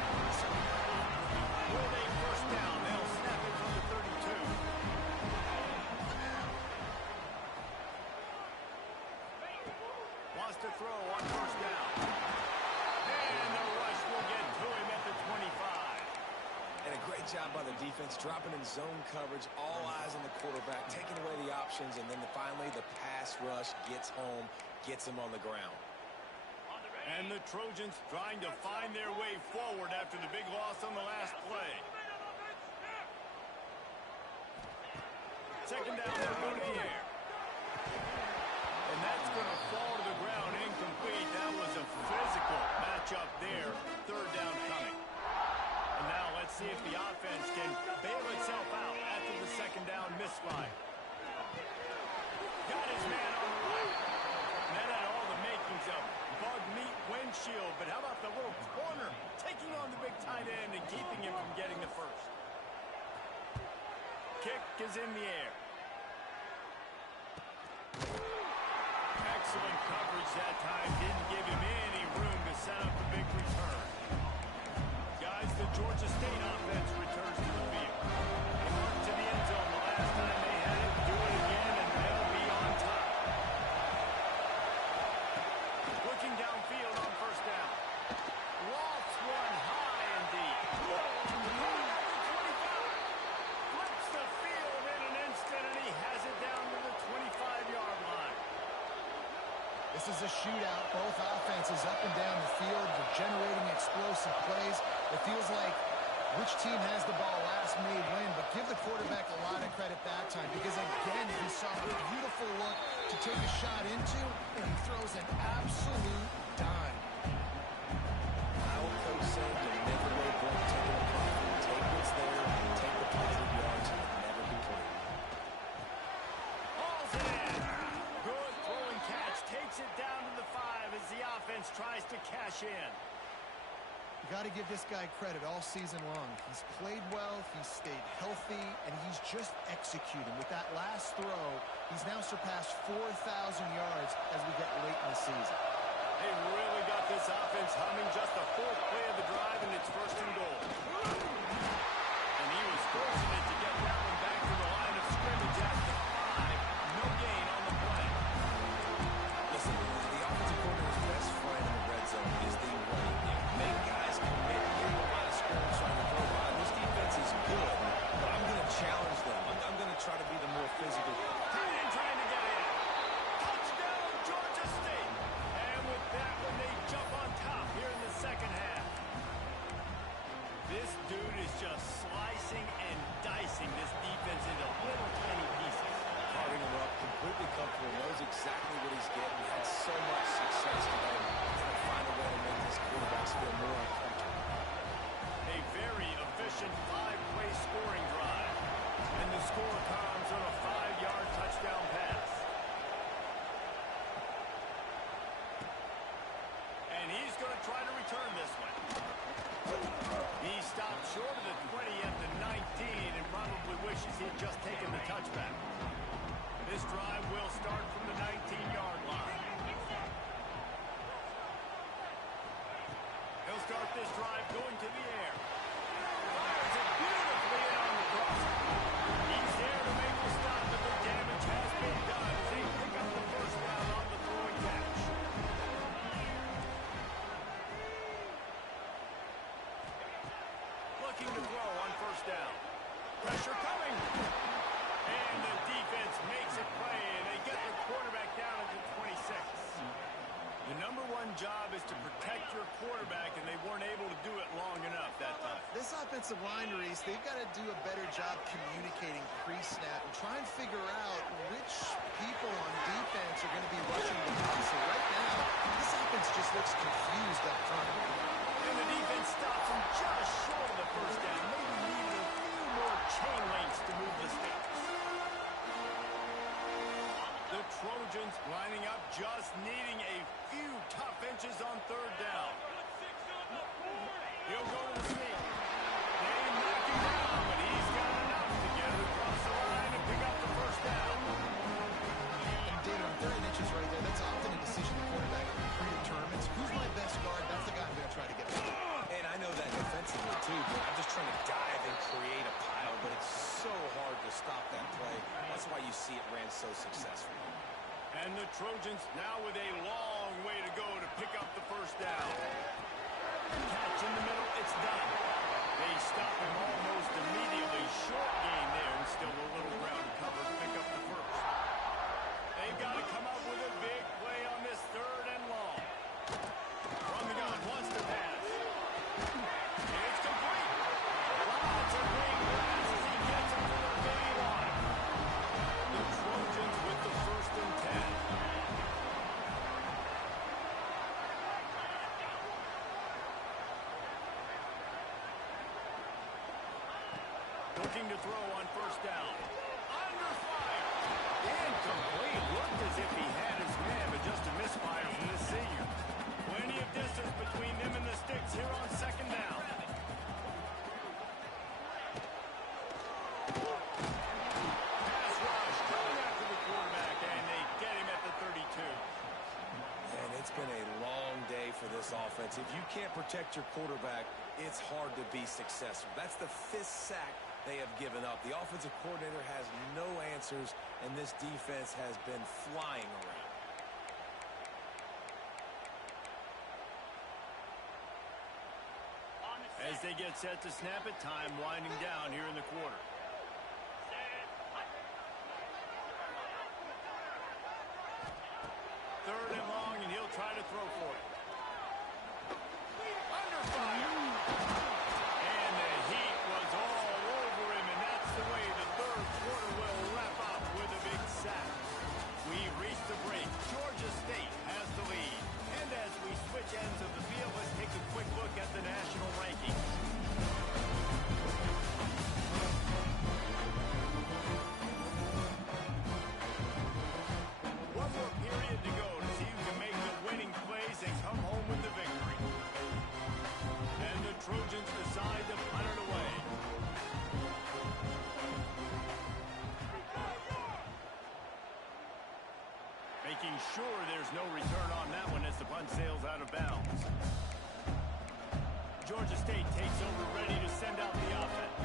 Will they first down? They'll snap it from the 32. Wants to throw on first down. And the rush will get to him at the 25. And a great job by the defense, dropping in zone coverage, all eyes on the quarterback, taking away the options, and then finally the pass rush gets home, gets him on the ground. And the Trojans trying to find their way forward after the big loss on the last play. Second down, they'll go to the air. And that's going to fall to the ground incomplete. That was a physical matchup there. Third down coming. And now let's see if the offense can bail itself out after the second down misfire. Got his man on the right. And that had all the makings of bug meat windshield. But how about the little corner taking on the big tight end and keeping him from getting the first? Kick is in the air. Excellent coverage that time. Didn't give him any room to set up the big return. Guys, the Georgia State offense returns to the field. They marked to the end zone the last time they had it. Do it again, and they'll be on top. Looking downfield on first down. Lofts one high and deep. Flips the field in an instant, and he has it down to the 25-yard line. This is a shootout. Both offenses up and down the field. They're generating explosive plays. It feels like which team has the ball last made win, but give the quarterback a lot of credit that time because, again, he saw a beautiful look to take a shot into, and he throws an absolute dime. Our coach said you never let go taking a profit. Take what's there, take the positive yards, and never complain. Hauls it in. Good throwing catch. Takes it down to the 5 as the offense tries to cash in. You got to give this guy credit all season long. He's played well, he's stayed healthy, and he's just executing. With that last throw, he's now surpassed 4,000 yards as we get late in the season. They really got this offense humming. Just the 4th play of the drive, and it's first and goal. And he was fortunate to get that one back to the line of scrimmage at the 5. No gain on the play. Listen, the offensive coordinator's best friend in the red zone is the running game. Make guys commit, give them a lot of scrimmage trying to go by. This defense is good, but I'm going to challenge them. I'm going to try to be the more physical. Tight end trying to get in. Touchdown, Georgia State. And with that one, they jump on top here in the second half. This dude is just slicing and dicing this defense into little tiny pieces. Carving him up, completely comfortable, knows exactly what he's getting. Had so much success today. He's going to find a way to make these quarterbacks feel more uncomfortable. A very efficient 5-play scoring drive. And the score comes on a 5-yard touchdown pass. offensive line, Reese, they've got to do a better job communicating pre-snap and try and figure out which people on defense are going to be rushing the passer. Right now, this offense just looks confused up front. And the defense stops him just short of the first down. Maybe needed a few more chain links to move the sticks. The Trojans lining up, just needing a few tough inches on third down. He'll go to the sneak. They knock him down, but he's got enough to get it across the line and pick up the first down. And David, on 30 inches right there, that's often a decision the quarterback predetermines. Who's my best guard? That's the guy I'm going to try to get by. And I know that defensively, too, but I'm just trying to dive and create a pile, but it's so hard to stop that play. That's why you see it ran so successful. And the Trojans now with a long way to go to pick up the first down. Catch in the middle, it's done. They stop him almost immediately. Short gain there, and still a little ground cover to pick up the first. They've got to come up with a big play on this third and long. From the gun, wants to pass. It's complete. Lots of green grass as he gets up to the 31. The Trojans with the first and 10. Looking to throw on first down. Under fire. Incomplete. Looked as if he had his man, but just a misfire from this senior. Plenty of distance between them and the sticks here on second down. Pass rush coming after the quarterback, and they get him at the 32. And it's been a long day for this offense. If you can't protect your quarterback, it's hard to be successful. That's the 5th sack they have given up. The offensive coordinator has no answers, and this defense has been flying around. As they get set to snap it, time winding down here in the quarter. Third and long, and he'll try to throw for it. Under fire. And the heat was all over him, and that's the way the third quarter will wrap up with a big sack. We've reached the break. Georgia State has the lead. And as we switch ends of the field, let's take a quick look at the national rankings. One more period to go to see who can make the winning plays and come home with the victory. And the Trojans decide to punt it away. Making sure there's no return on that one as the punt sails out of bounds. Georgia State takes over, ready to send out the offense.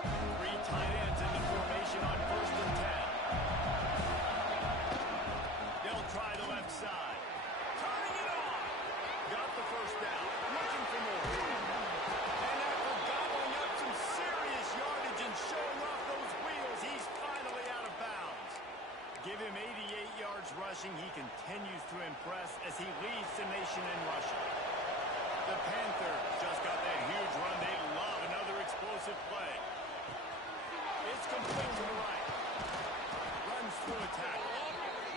3 tight ends in the formation on first and 10. They'll try the left side. Turning it on. Got the first down. Looking for more. And after gobbling up some serious yardage and showing off those wheels, he's finally out of bounds. Give him 88 yards rushing. He continues to impress as he leads the nation in rushing. The Panthers just got that huge run. They love another explosive play. It's complete to the right. Runs through a tackle.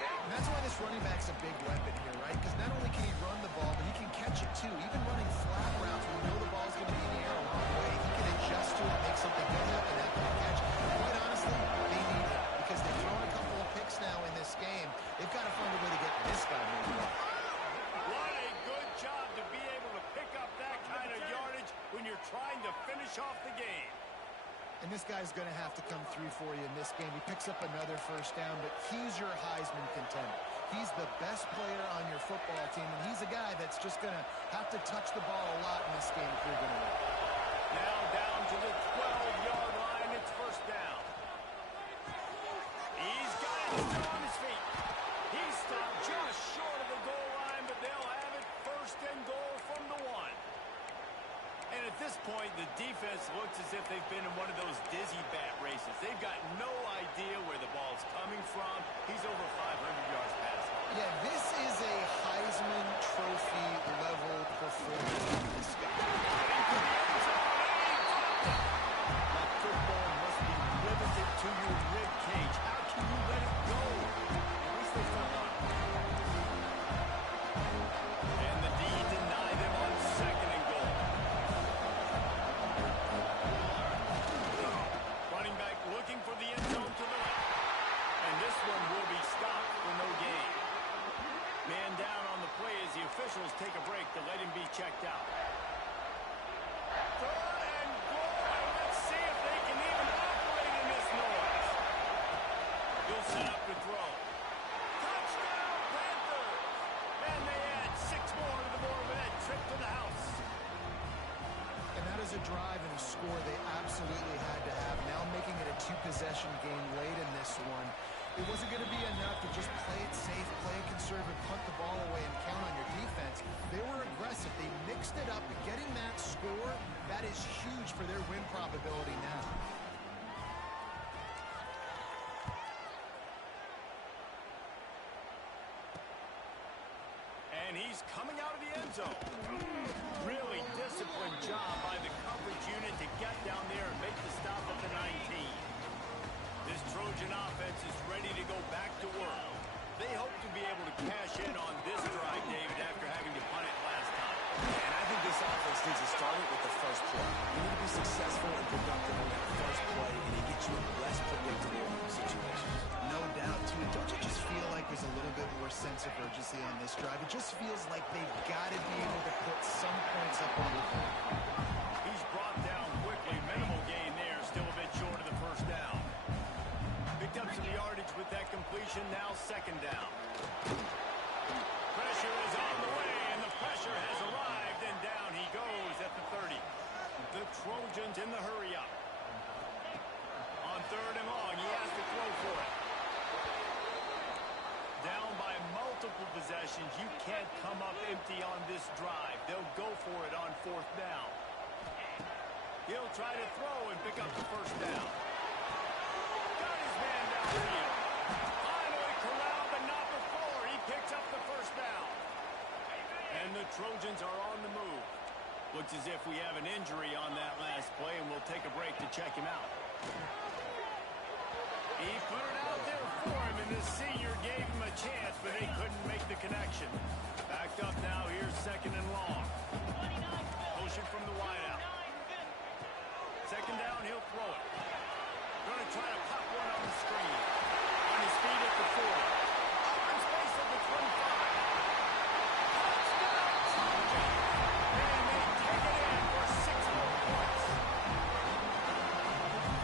And that's why this running back's a big weapon here, right? Because not only can he run the ball, but he can catch it too. Even running flat routes when you know the ball's going to be in the air a long way, he can adjust to it, make something good happen after the catch. Quite honestly, they need him because they've thrown a couple of picks now in this game. They've got to find a way to get this guy moving up. What a good job to be able to pick up that kind of yardage when you're trying to finish off the game. And this guy's going to have to come through for you in this game. He picks up another first down, but he's your Heisman contender. He's the best player on your football team, and he's a guy that's just going to have to touch the ball a lot in this game if you're going to win. Now down to the 12-yard line. It's first down. He's got it still on his feet. He's stopped just short of the goal line, but they'll have it first and goal from the 1. And at this point, the defense looks as if they've been in one of those dizzy bat races. They've got no idea where the ball's coming from. He's over 500 yards passing. Yeah, this is a Heisman Trophy level performance from this guy. one will be stopped for no gain. Man down on the play as the officials take a break to let him be checked out. Third and goal. Let's see if they can even operate in this noise. He'll set up to throw. Touchdown, Panthers! And they add 6 more to the board with that trip to the house. And that is a drive and a score they absolutely had to have. Now making it a 2-possession game late in this one. It wasn't going to be enough to just play it safe, play it conservative, punt the ball away, and count on your defense. They were aggressive. They mixed it up. Getting that score, that is huge for their win probability now. And he's coming out of the end zone. Really disciplined job by the coverage unit to get down there and make the stop at the 19. This Trojan offense is ready to go back to work. They hope to be able to cash in on this drive, David, after having to punt it last time. And I think this offense needs to start it with the first play. You need to be successful and productive on that first play, and it gets you in less predictable situations. No doubt, too. Don't you just feel like there's a little bit more sense of urgency on this drive? It just feels like they've got to be able to put some points up on the board. He's brought down quickly. Minimal gain there. Still a bit short of the first down. Picked up some yardage with that completion. Now second down. Pressure is on the way, and the pressure has arrived, and down he goes at the 30. The Trojans in the hurry-up. On third and long, he has to throw for it. Down by multiple possessions. You can't come up empty on this drive. They'll go for it on fourth down. He'll try to throw and pick up the first down. Got his man downfield. Finally corralled, but not before. He picks up the first down. And the Trojans are on the move. Looks as if we have an injury on that last play, and we'll take a break to check him out. He put it out there for him, and the senior gave him a chance, but they couldn't make the connection. Backed up now. Here's second and long. Motion from the wideout. Second down, he'll throw it. Going to try to pop one on the screen. On his feet at the 4. Open space at the 25. Touchdown, Trojan! And they take it in for 6 more points.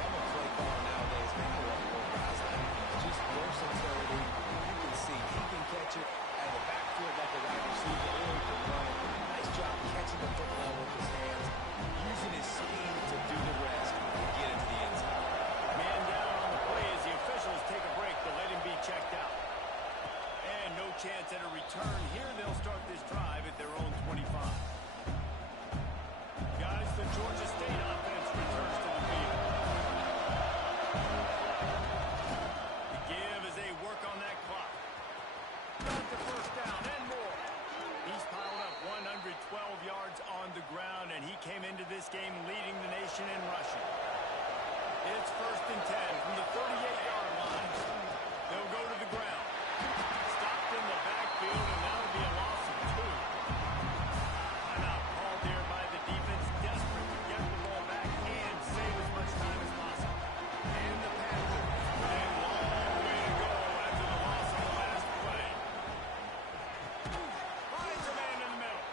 I'm a play caller nowadays, man. I want more guys like him. Just versatility. You can see he can catch it at the backfield like a wide receiver, or he can run it. Nice job catching the football with his hands, using his speed to do the rest and get into the end zone. Man down on the play as the officials take a break to let him be checked out. And no chance at a return. Here they'll start this drive at their own 25. Guys, the Georgia State offense returns to the field. The give as they work on that clock. Got the first down and more. He's piled up 112 yards on the ground, and he came into this game leading the nation in rushing. It's first and 10 from the 38-yard line. They'll go to the ground. Stopped in the backfield, and that'll be a loss of 2. Timeout called there by the defense, desperate to get the ball back and save as much time as possible. And the Panthers with a long way to go after the loss on the last play. Finds a man in the middle.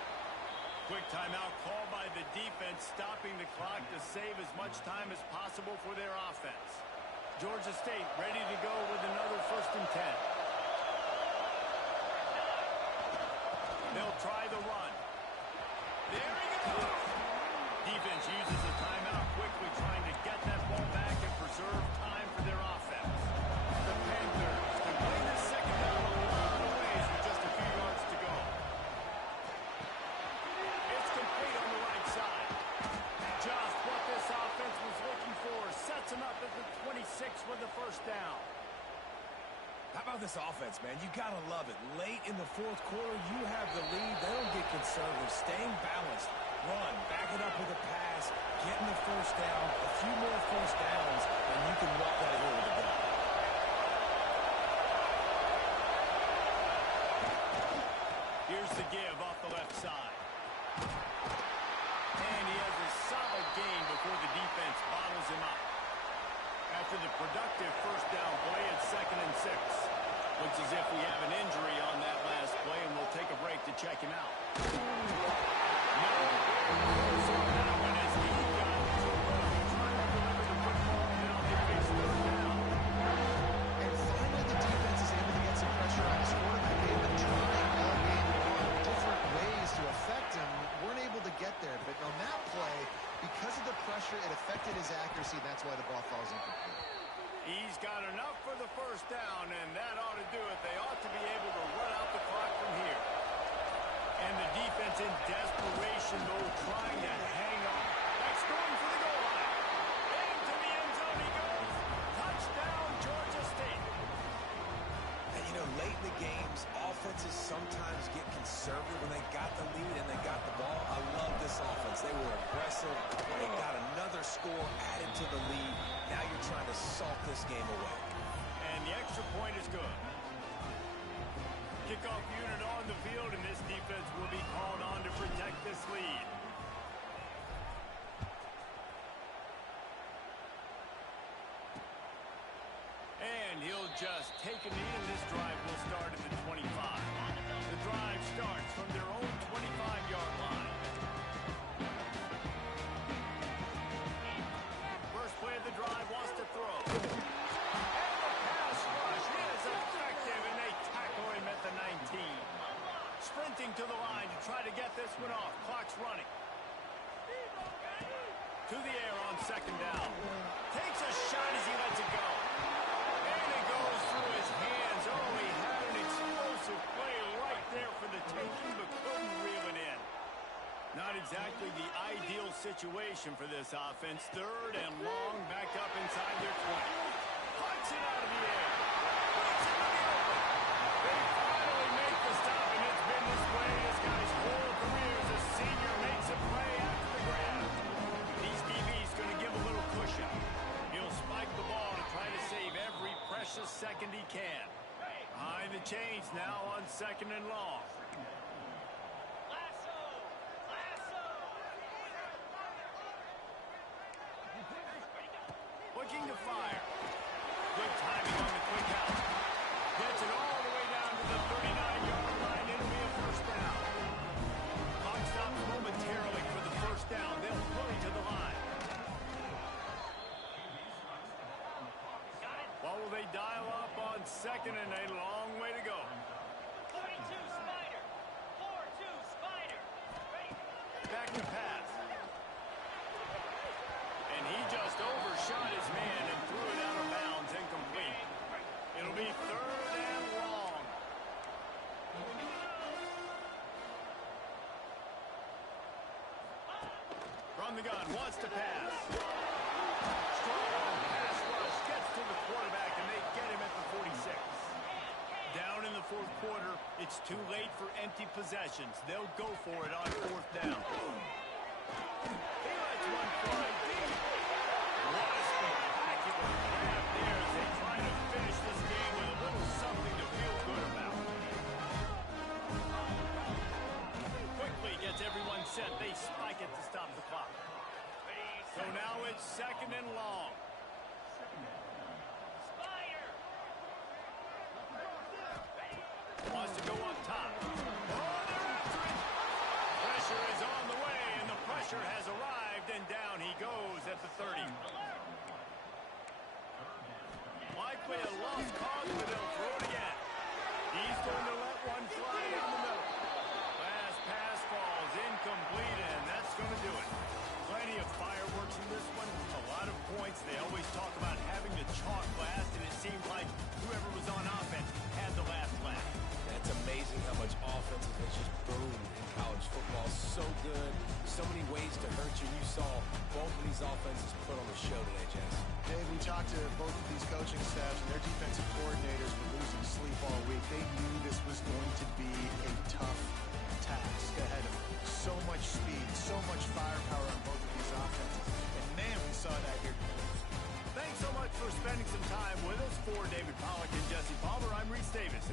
Quick timeout called by the defense, stopping the clock to save as much time as possible for their offense. Georgia State ready to go with another first and 10. They'll try the run. There he goes. Defense uses a timeout quickly, trying to get that ball back and preserve time for their offense. The Panthers can play this second down a lot of ways with just a few yards to go. It's complete on the right side. Just what this offense was looking for. Sets him up at the 26 with the first down. How about this offense, man? You got to love it. Late in the fourth quarter, you have the lead. They don't get conservative. Staying balanced. Run. Back it up with a pass. Getting the first down. A few more first downs, and you can walk out of here with a gun. Here's the give off the left side. And he has a solid gain before the defense bottles him up. After the productive first down play at 2nd and 6. Looks as if we have an injury on that last play, and we'll take a break to check him out. No, close on that one as he got to trying to deliver the football. Now they face 3rd down. And finally, the defense is able to get some pressure on his quarterback. They've been trying all game long different ways to affect him. Weren't able to get there, but on that play, because of the pressure, it affected his accuracy. That's why the ball falls incomplete. He's got enough for the first down, and that ought to do it. They ought to be able to run out the clock from here. And the defense in desperation, though, trying to hang on. That's going for the goal line. Into the end zone he goes. Touchdown, Georgia State. And, you know, late in the games, offenses sometimes get conservative when they got the lead and they got the ball. I love this offense. They were aggressive. They got another score added to the lead. Now you're trying to salt this game away. And the extra point is good. Kickoff unit on the field, and this defense will be called on to protect this lead. And he'll just take a knee, and this drive will start at the 25. The drive starts from their own 25-yard line. First play of the drive wants to throw. And the pass rush is effective, and they tackle him at the 19. Sprinting to the line to try to get this one off. Clock's running. To the air on 2nd down. Takes a shot as he lets it go. And it goes through his hands. Oh, he had an explosive play right there for the taking, but couldn't reel it in. Not exactly the ideal situation for this offense. 3rd and long, back up inside their 20. Puts it out of the air. Puts it in the open. They finally make the stop, and it's been this way this guy's whole career as a senior makes a play after the grab. These DBs going to give a little cushion. He'll spike the ball to try to save every precious second he can. Behind the chains now on 2nd and long. Looking to fire. Good timing on the quick out. Gets it all the way down to the 39-yard line. It'll be a first down. Clock stops momentarily for the first down. They'll hurry to the line. What will they dial up on 2nd and a long way to go? 42 Spider. 4-2 Spider. Back to pass. And he just overshot his man and threw it out of bounds, incomplete. It'll be 3rd and long. From the gun, wants to pass. Strong pass rush, gets to the quarterback, and they get him at the 46. Down in the 4th quarter, it's too late for empty possessions. They'll go for it on 4th down. He lets one fly deep. What a spectacular grab there as they try to finish this game with a little something to feel good about. Quickly gets everyone set. They spike it to stop the clock. So now it's 2nd and long. Wants to go up top. Oh, they're after it. Pressure is on the way, and the pressure has arrived, and down he goes at the 30. Likely a lost cause, but they'll throw it again. He's going to let one fly down the middle. Last pass falls incomplete, and that's going to do it. Plenty of fireworks in this one. A lot of points. They always talk about having the chalk last, and it seemed like whoever was on offense had the last laugh. It's amazing how much offense has just boomed in college football. So good. So many ways to hurt you. You saw both of these offenses put on the show today, Jess. Dave, we talked to both of these coaching staffs, and their defensive coordinators were losing sleep all week. They knew this was going to be a tough task ahead of them. So much speed, so much firepower on both of these offenses. And man, we saw that here. Thanks so much for spending some time with us. For David Pollack and Jesse Palmer, I'm Reese Davis.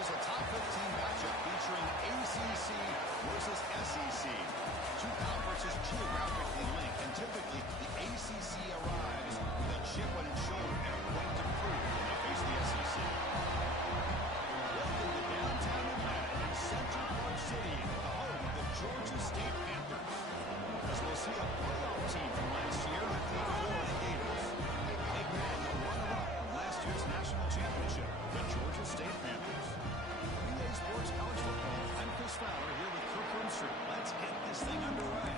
is a top 15 matchup featuring ACC versus SEC. Two conferences geographically linked, and typically the ACC arrives with a chip on its shoulder and a point to prove when they face the SEC. Welcome to downtown Atlanta in Central Park City, the home of the Georgia State Panthers. As we'll see a playoff team from last year, the Florida Gators. Big man, the runner-up from last year's national championship, the Georgia State Panthers. Relay Sports College Football, I'm Chris Fowler here with Kirk Rumster. Let's get this thing underway.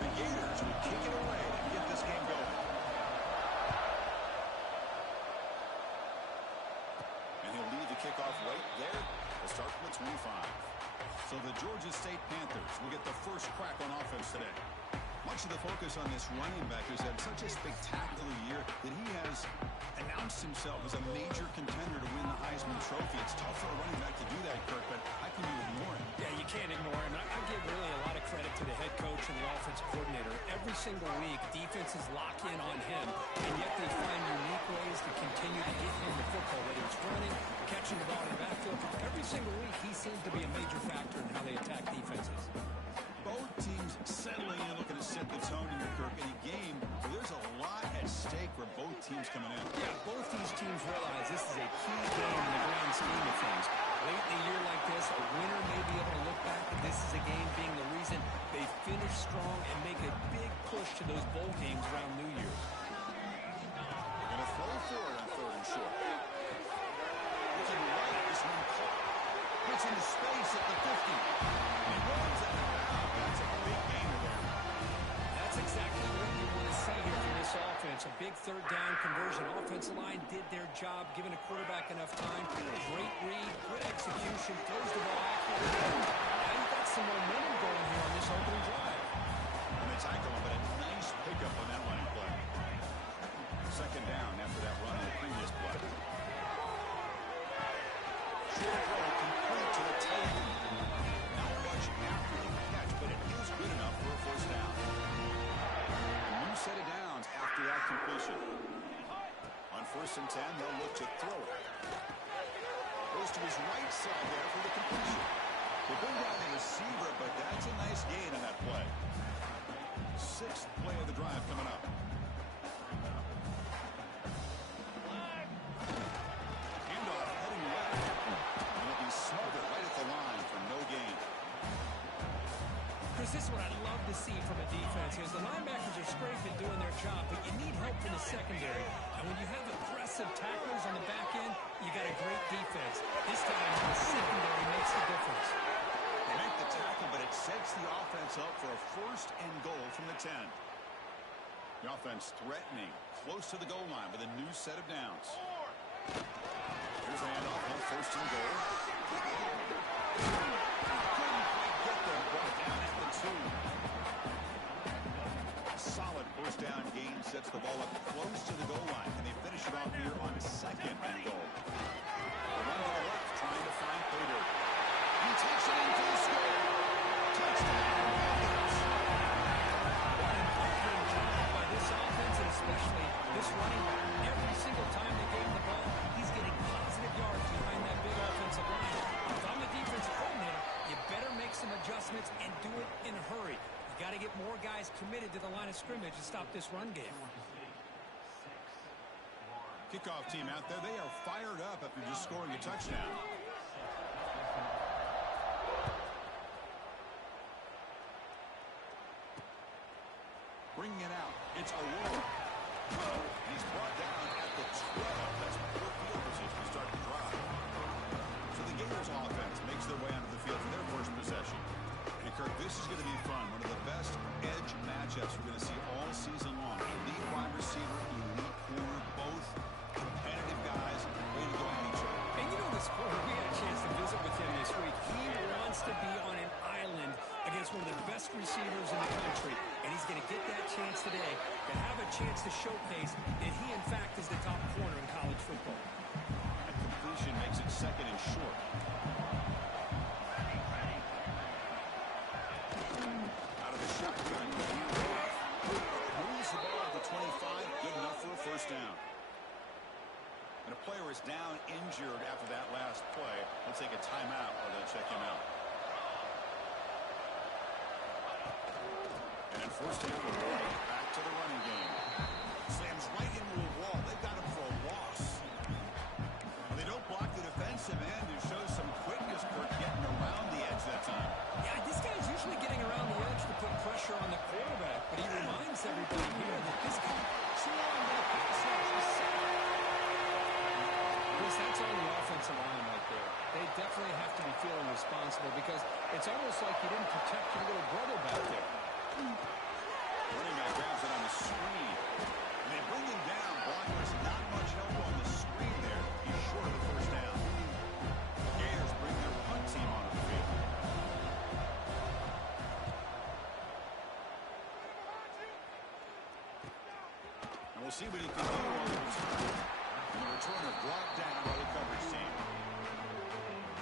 The Gators will kick it away to get this game going. And he'll lead the kickoff right there. We'll start from the 25. So the Georgia State Panthers will get the first crack on offense today. Much of the focus on this running back has had such a spectacular year that he has announced himself as a major contender to win the Heisman Trophy. It's tough for a running back to do that, Kirk, but how can you ignore him? Yeah, you can't ignore him. I give really a lot of credit to the head coach and the offensive coordinator. Every single week, defenses lock in on him, and yet they find unique ways to continue to get him the football, whether it's running, catching the ball in the backfield. Every single week, he seems to be a major factor in how they attack defenses. Both teams settling in, looking to set the tone here, Kirk, in a game where there's a lot at stake for both teams coming in. Yeah, both these teams realize this is a key game in the grand scheme of things. Late in a year like this, a winner may be able to look back at this as a game being the reason they finish strong and make a big push to those bowl games around New Year's. They're going to throw forward on 3rd and short. Looking right, this one caught. Gets into space at the 50. He runs out of bounds. That's a big gainer there. That's exactly what you want to see here from this offense. A big 3rd down conversion. Offensive line did their job, giving a quarterback enough time. Great read, good execution, throws the ball accurately. Now you've got some momentum going here on this opening drive. And they tackle him, but a nice pickup on that line play. 2nd down after that run on the previous play. Short throw complete to the tight end. Not much after the catch, but it is good enough for a 1st down. A new set of downs after that completion. On 1st and 10, they'll look to throw it. Goes to his right side there for the completion. They bring down the receiver, but that's a nice gain on that play. 6th play of the drive coming up. Handoff heading left. And it'll be smothered right at the line for no gain. Chris, this is what I love to see from a defense is the linebackers are scraping, doing their job, but you need help from the secondary. And when you have aggressive tacklers on the back end, you got a great defense. This time, the secondary makes the difference. They make the tackle, but it sets the offense up for a 1st and goal from the 10. The offense threatening, close to the goal line with a new set of downs. Here's a handoff on 1st and goal. Couldn't quite get there, brought down at the 2. A solid 1st down gain sets the ball up close to the goal line. And they finish it off here on 2nd and goal. The run to the left, trying to find Pater. He takes it in for the score. Touchdown, Panthers. What an opening drive by this offense, and especially this running back. Every single time they gave him the ball, he's getting positive yards behind that big offensive line. If I'm the defensive coordinator, you better make some adjustments and do it in a hurry. You got to get more guys committed to the line of scrimmage to stop this run game. Kickoff team out there, they are fired up after just scoring a touchdown. Bringing it out, it's Aurora. He's brought down at the 12. That's poor field position to start the drive. So the Gators offense makes their way onto the field for their first possession. And Kirk, this is going to be fun. One of the best edge matchups we're going to see all season long. Elite wide receiver, elite corner, both competitive guys ready to go at each other. And you know this corner, we had a chance to visit with him this week. He wants to be on an island against one of the best receivers in the country. And he's going to get that chance today to have a chance to showcase that he, in fact, is the top corner in college football. That completion makes it 2nd and short. Out of the shotgun. Moves the ball to the 25. Good enough for a 1st down. And a player is down injured They'll take a timeout or they'll check him out. And then first down, right back to the running game. Slams right into a wall. They've got him for a loss. Well, they don't block the defensive end, who shows some quickness for getting around the edge that time. Yeah, this guy's usually getting around the edge to put pressure on the quarterback, but he reminds everybody here that this guy chew on that pass rush is set. Chris, that's on the offensive line right there. They definitely have to be feeling responsible because it's almost like you didn't protect your little brother back there. Running back grabs it on the screen. And they bring him down. Blockers not much help on the screen there. He's short of the first down. The Gators bring their punt team onto the field. And we'll see what he can do on the return. And the returner brought down by the coverage team.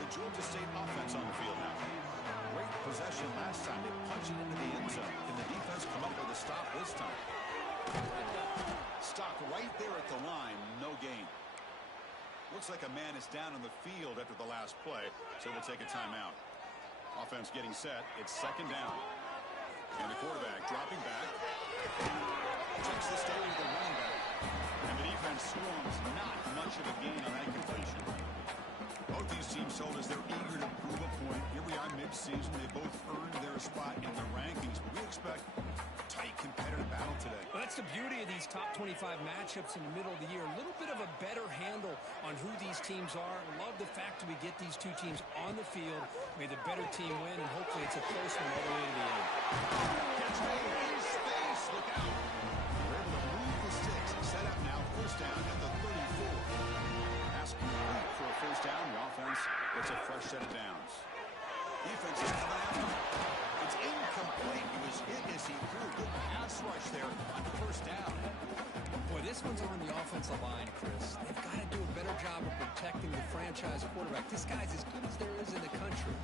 The Georgia State offense on the field now. Great possession last time. They punched it into the end zone. Can the defense come up with a stop this time? Stop right there at the line. No gain. Looks like a man is down on the field after the last play, so we'll take a timeout. Offense getting set. It's second down. And the quarterback dropping back. Checks the stay with the running back. And the defense swarms. Not much of a gain on that completion. Both these teams told us they're eager to prove a point. Here we are mid-season. They both earned their spot in the rankings, but we expect a tight competitive battle today. Well, that's the beauty of these top 25 matchups in the middle of the year. A little bit of a better handle on who these teams are. Love the fact that we get these two teams on the field. May the better team win, and hopefully it's a close one all the way to the end. Catch in space. Look out. They're able to move the sticks. Set up now. First down at the 34. Pass complete for a first down. The offense gets a fresh set of downs. Defense is coming after. It's incomplete. He was hit as he threw. Good pass rush there on the first down. Boy, this one's on the offensive line, Chris. They've got to do a better job of protecting the franchise quarterback. This guy's as good as there is in the country,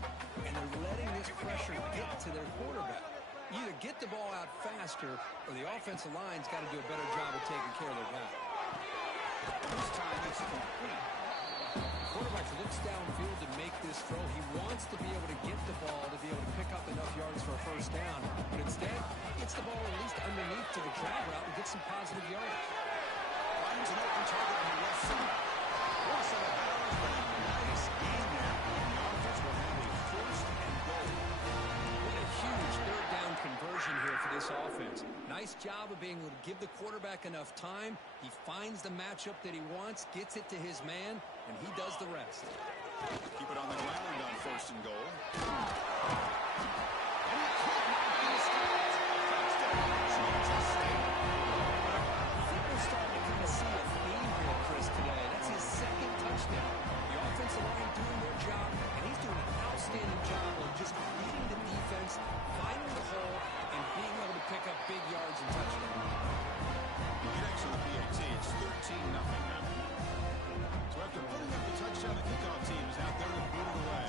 and they're letting this pressure get to their quarterback. Either get the ball out faster, or the offensive line's got to do a better job of taking care of their guy. This time it's complete. Quarterback looks downfield to make this throw. He wants to be able to get the ball to be able to pick up enough yards for a first down. But instead, he gets the ball at least underneath to the drag route and get some positive yards. Finds an open target on the left side. Cross out of bounds, but a nice gain there. And the offense will have a first and goal. What a huge third down conversion here for this offense. Nice job of being able to give the quarterback enough time. He finds the matchup that he wants, gets it to his man, and he does the rest. Keep it on the ground on first and goal. I think we're starting to kind of see a theme here, Chris, today. That's his second touchdown. The offensive line doing their job, and he's doing an outstanding job of just reading the defense, finding the hole, and being able to pick up big yards and touchdowns. You get extra the PAT, it's 13-0 now. So after putting up the touchdown, the kickoff team is out there to boot it away.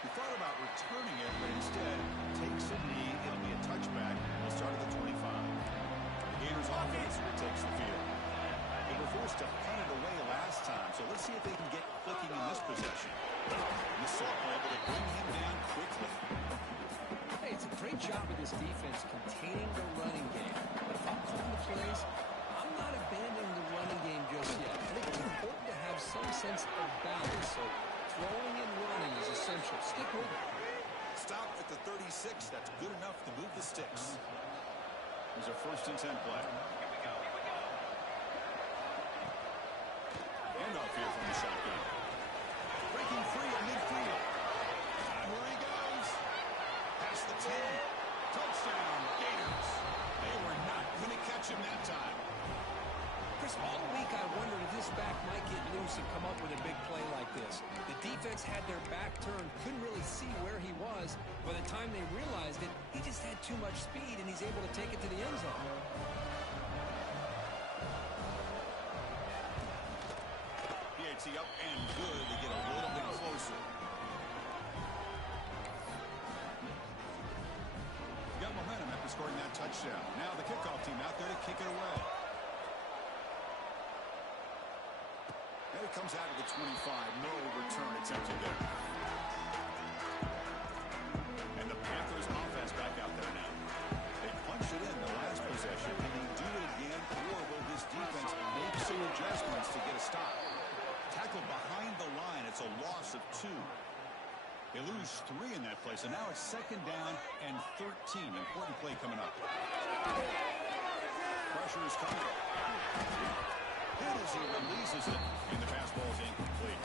He thought about returning it, but instead takes a knee. It'll be a touchback. We'll start at the 25. The Gators offense takes the field. They were forced to punt it away last time, so let's see if they can get clicking in this possession. Missouri able to bring him down quickly. Hey, it's a great job of this defense containing the running game. But if I'm calling the plays, I'm not abandoning the running game just yet. I think it's important to have some sense of balance. So throwing and running is essential. Stick with it. Stop at the 36. That's good enough to move the sticks. Here's a first and 10 play. Handoff here from the shotgun. Breaking free at midfield. Where he goes. Past the 10. Touchdown, Gators. They were not going to catch him that time. Chris, all week I wondered if this back might get loose and come up with a big play like this. The defense had their back turned, couldn't really see where he was. By the time they realized it, he just had too much speed, and he's able to take it to the end zone. PAT up and good to get a little bit closer. Got momentum after scoring that touchdown. Now the kickoff team out there to kick it It comes out of the 25. No return attempted there. And the Panthers offense back out there now. They punched it in the last possession. Can they do it again, or will this defense make some adjustments to get a stop? Tackled behind the line. It's a loss of 2. They lose 3 in that play, so now it's 2nd down and 13. Important play coming up. Pressure is coming. Hit as he releases it, and the pass ball is incomplete.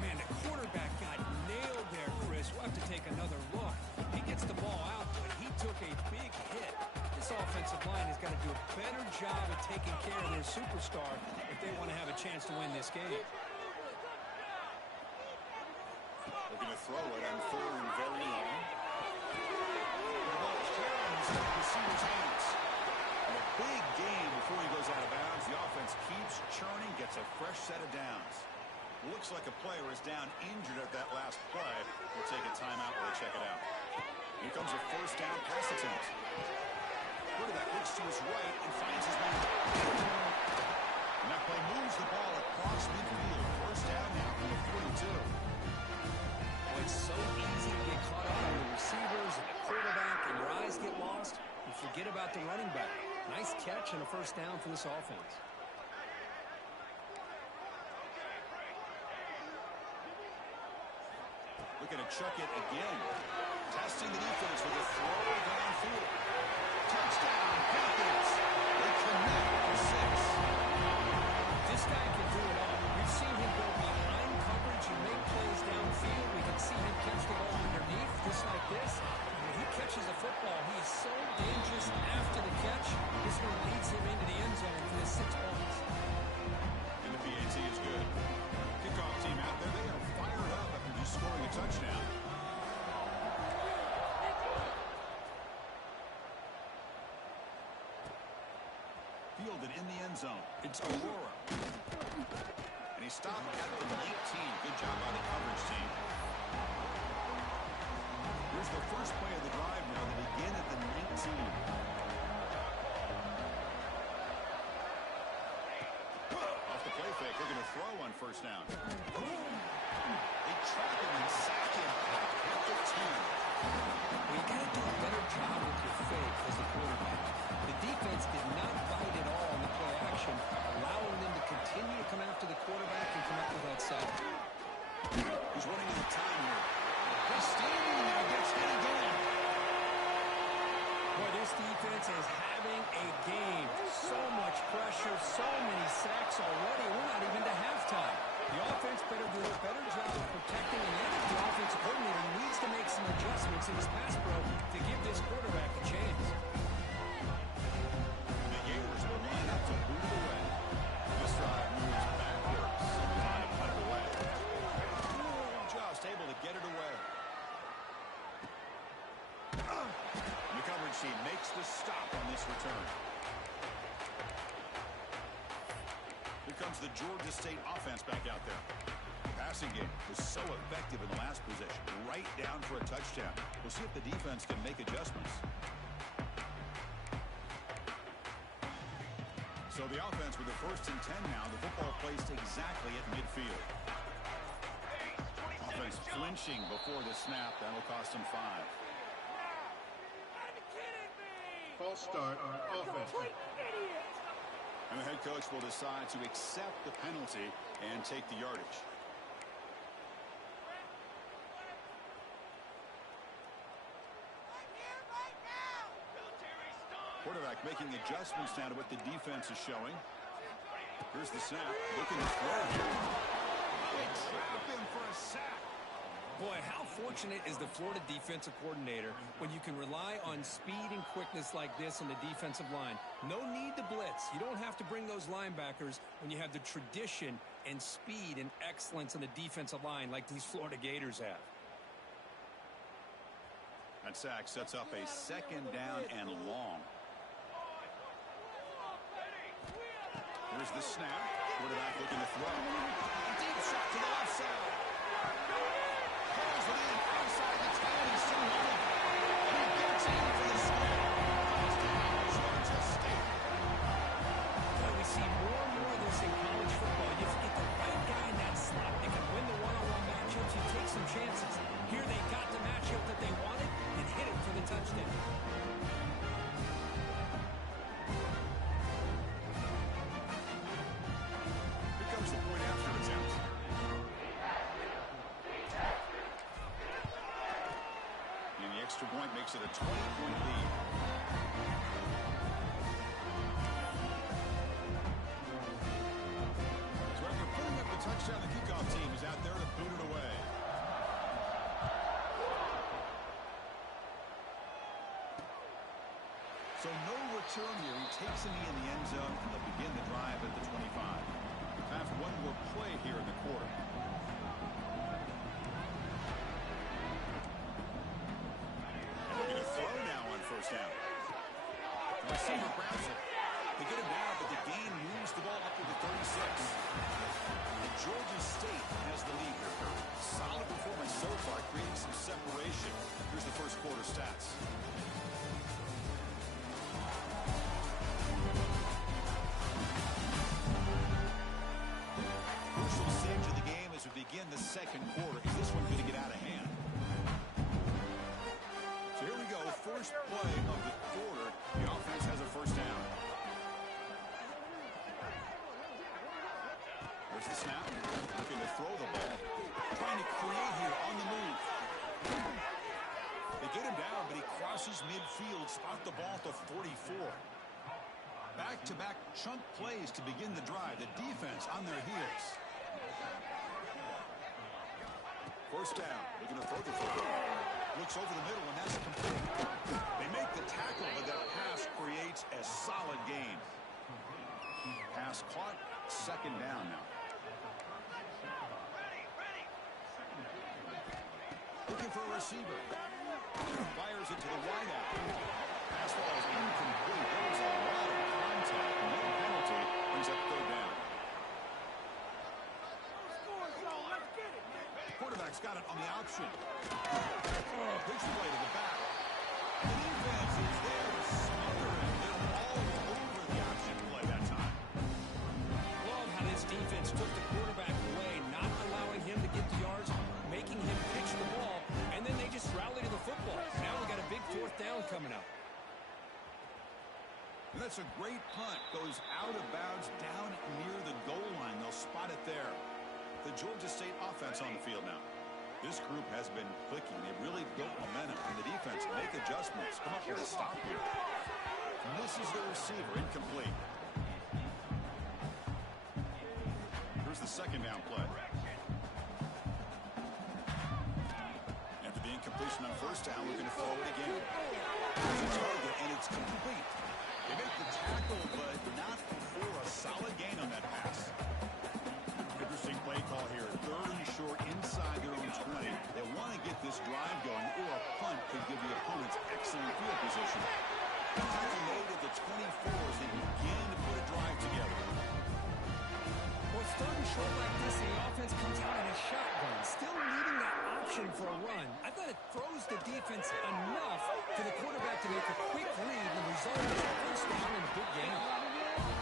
Man, the quarterback got nailed there, Chris. We'll have to take another look. He gets the ball out, but he took a big hit. This offensive line has got to do a better job of taking care of their superstar if they want to have a chance to win this game. Looking to throw it on 3rd and very long. The ball challenged in the receiver's hands. And a big gain before he goes out of bounds. The offense keeps churning, gets a fresh set of downs. Looks like a player is down injured at that last play. We'll take a timeout while they check it out. Here comes a 1st down pass attempt. Quarterback looks to his right and finds his man. And that play moves the ball across midfield. 1st down now from the 42. It's so easy to get caught up on the receivers and the quarterback, and your eyes get lost. You forget about the running back. Nice catch and a 1st down for this offense. Looking to chuck it again. Testing the defense with a throw downfield. Touchdown, Panthers. They connect for 6. This guy can do it all. We've seen him go behind coverage and make plays downfield. We can see him catch the ball underneath, just like this. When he catches the football, he is so dangerous after the catch. This one leads him into the end zone for the 6 points. And the PAT is good. Kickoff team out there. They are fired up after just scoring a touchdown. Fielded in the end zone. It's Aurora. And he stopped at the 19. Good job by the coverage team. Here's the first play of the drive now. They begin at the 19. Off the play fake. They're going to throw on 1st down. They trap him and sack him at the 10. Well, you got to do a better job with your fake as a quarterback. The defense did not bite at all on the play action, allowing them to continue to come after the quarterback and come up with that sack. He's running out of time here. He's standing there, gets hit again. Boy, this defense is having a game. So much pressure, so many sacks already. We're not even to halftime. The offense better do a better job of protecting, and I think the offensive coordinator needs to make some adjustments in his pass pro to give this quarterback a chance. The Gators will line up to boot it away. This drive moves backwards. Trying to put it away. Just able to get it away. And the coverage team makes the stop on this return. Here comes the Georgia State offense back out there. Passing game was so effective in the last possession. Right down for a touchdown. We'll see if the defense can make adjustments. So the offense with the 1st and 10 now. The football placed exactly at midfield. Offense flinching before the snap. That'll cost him 5. False start on offense. And the head coach will decide to accept the penalty and take the yardage. Quarterback making adjustments now to what the defense is showing. Here's the snap. Looking to throw. They trap him for a sack. Boy, how fortunate is the Florida defensive coordinator when you can rely on speed and quickness like this on the defensive line. No need to blitz. You don't have to bring those linebackers when you have the tradition and speed and excellence on the defensive line like these Florida Gators have. That sack sets up a 2nd down and long. Here's the snap. Quarterback looking to throw. Deep shot to the left side. Pulls it in outside the 10. He's still running. He gets in for the score. Georgia State. Boy, we see more and more of this in college football. You have to get the right guy makes it a 20-point lead. So after putting up the touchdown, the kickoff team is out there to boot it away. So no return here. He takes it in the end zone, and they'll begin the drive at the 25. Have one more play here in the quarter. Looking to throw now on first down. The receiver grabs it. They get him down, but the gain moves the ball up to the 36. And Georgia State has the lead here. Solid performance so far, creating some separation. Here's the first quarter stats. Crucial stage of the game as we begin the second quarter. Is this one going to get out of hand? So here we go. First play of the quarter. The offense has a first down. There's the snap. Looking to throw the ball. Trying to create here on the move. They get him down, but he crosses midfield. Spot the ball to 44. Back-to-back chunk plays to begin the drive. The defense on their heels. First down. Looking to throw the football. Looks over the middle, and that's complete. They make the tackle, but that pass creates a solid gain. Pass caught. Second down now. Looking for a receiver. Fires it to the wideout. Pass ball is incomplete. There was a lot of contact. No penalty. Brings up third down. Quarterback's got it on the option. Pitch play to the back. The defense is there to smother it. They're all over the option play that time. Love how this defense took the quarterback away, not allowing him to get the yards, making him pitch the ball, and then they just rally to the football. Now we got a big fourth down coming up. And that's a great punt. Goes out of bounds down near the goal line. They'll spot it there. The Georgia State offense on the field now. This group has been clicking. They've really built momentum, and the defense make adjustments. Come up with a stop here. Misses the receiver. Incomplete. Here's the second down play. After the incompletion on first down, we're going to throw it again. There's a target, and it's complete. They make the tackle, but not before a solid gain on that pass. Interesting play call here. Third and short inside their own 20. They want to get this drive going, or a punt could give the opponents excellent field position. Tackle made at the 24 as they begin to put a drive together. Well, it's third and short like this, and the offense comes out in a shotgun, still needing that option for a run. I thought it throws the defense enough for the quarterback to make a quick read, and the result is a first down and a big gain.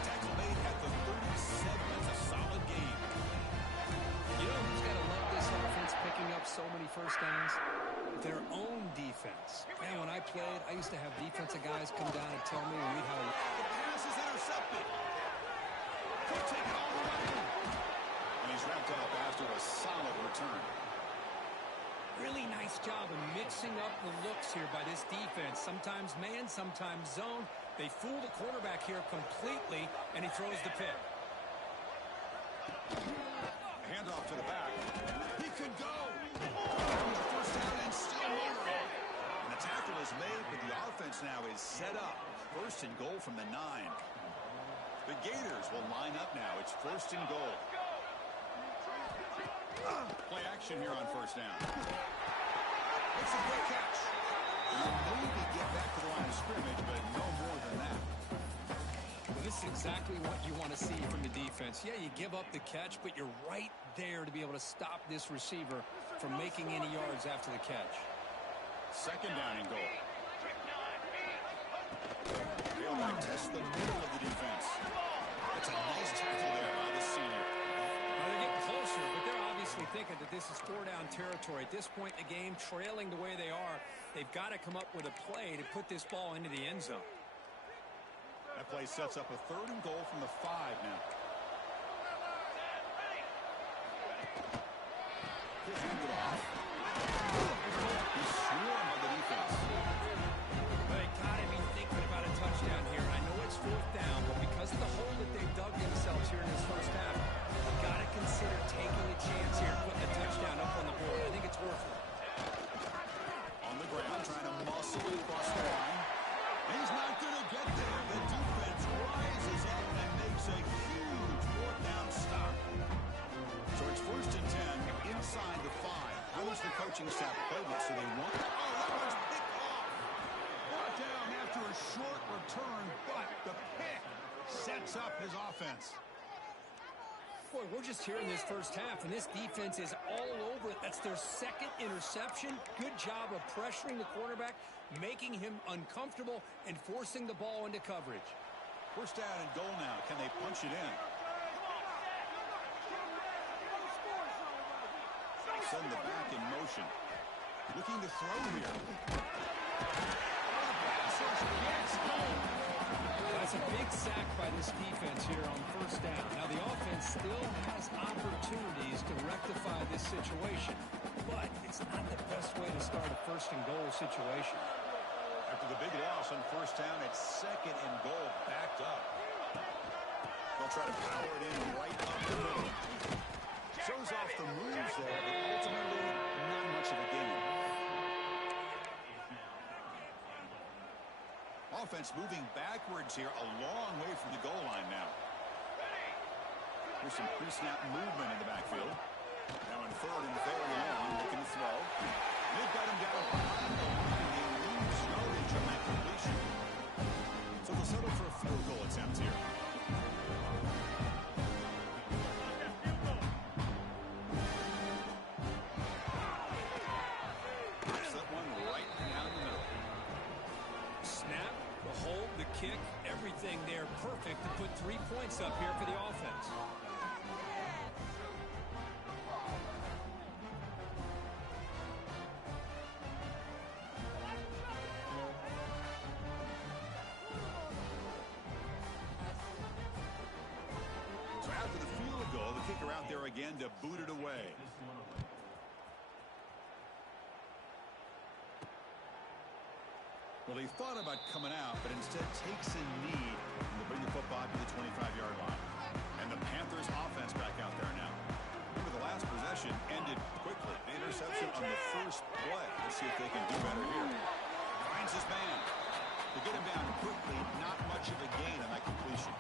Tackle made at the 37. That's a solid game. You know who's got to love this offense picking up so many first downs? Their own defense. Man, when I played, I used to have defensive guys come down and tell me we'd have The pass is intercepted. Could take it all the way. And he's wrapped up after a solid return. really nice job of mixing up the looks here by this defense. Sometimes man, sometimes zone. They fool the quarterback here completely, and he throws the pick. Handoff to the back. He could go. First down and still motoring. And the tackle is made, but the offense now is set up. First and goal from the 9. The Gators will line up now. It's first and goal. Play action here on first down. It's a great catch. Maybe get back to the line of scrimmage, but no more than that. Well, this is exactly what you want to see from the defense. Yeah, you give up the catch, but you're right there to be able to stop this receiver from making any yards after the catch. Second down and goal. Tailback tests the middle of the defense. It's a nice tackle there by the senior. Well, they're getting closer, but they're obviously thinking that this is 4-down territory. At this point in the game, trailing the way they are, they've got to come up with a play to put this ball into the end zone. That play sets up a third and goal from the 5 now. He's swarmed by the defense. coaching staff playbook, so they want. Oh, that one's picked off. Brought down after a short return, but the pick sets up his offense. Boy, we're just here in this first half, and this defense is all over it. That's their second interception. Good job of pressuring the quarterback, making him uncomfortable, and forcing the ball into coverage. First down and goal now. Can they punch it in? Send the back in motion. Looking to throw here. That's a big sack by this defense here on first down. Now, the offense still has opportunities to rectify this situation, but it's not the best way to start a first and goal situation. After the big loss on first down, it's second and goal backed up. They'll try to power it in right up the middle. Shows off the moves there, but ultimately not much of a gain. Offense moving backwards here, a long way from the goal line now. There's some pre-snap movement in the backfield. Now in third and very long, looking to throw. They've got him down behind the line. They lose yardage on that completion. So they'll settle for a field goal attempt here. Kick, everything there perfect to put 3 points up here for the offense. So after the field goal, the kicker out there again to boot it away. Well, he thought about coming out, but instead takes a knee to bring the football to the 25-yard line. And the Panthers offense back out there now. Remember, the last possession ended quickly. The interception on the first play. Let's see if they can do better here. Finds his man. To get him down quickly, not much of a gain on that completion.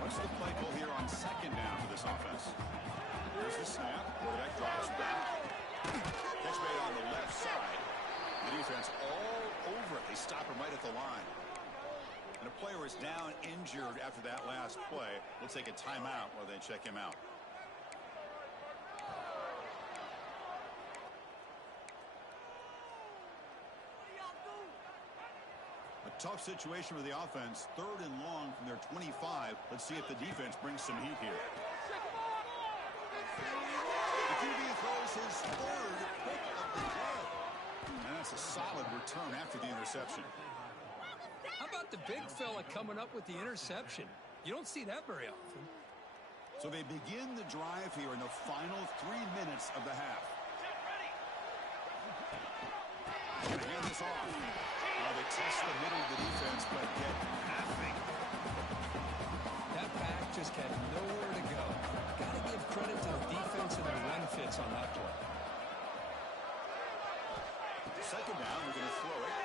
What's the play call here on second down for this offense? Here's the snap. Quarterback drops back. Catch made on the left side. The defense all over it. They stop him right at the line. And a player is down injured after that last play. We'll take a timeout while they check him out. A tough situation for the offense. Third and long from their 25. Let's see if the defense brings some heat here. The QB throws his third pick of the day. And that's a solid return after the interception. How about the big fella coming up with the interception? You don't see that very often. So they begin the drive here in the final 3 minutes of the half. Gonna hand this off. Well, they test the middle of the defense, but get nothing. That back just had nowhere to go. Got to give credit to the defense and their run fits on that play. Second down, we're going to throw it.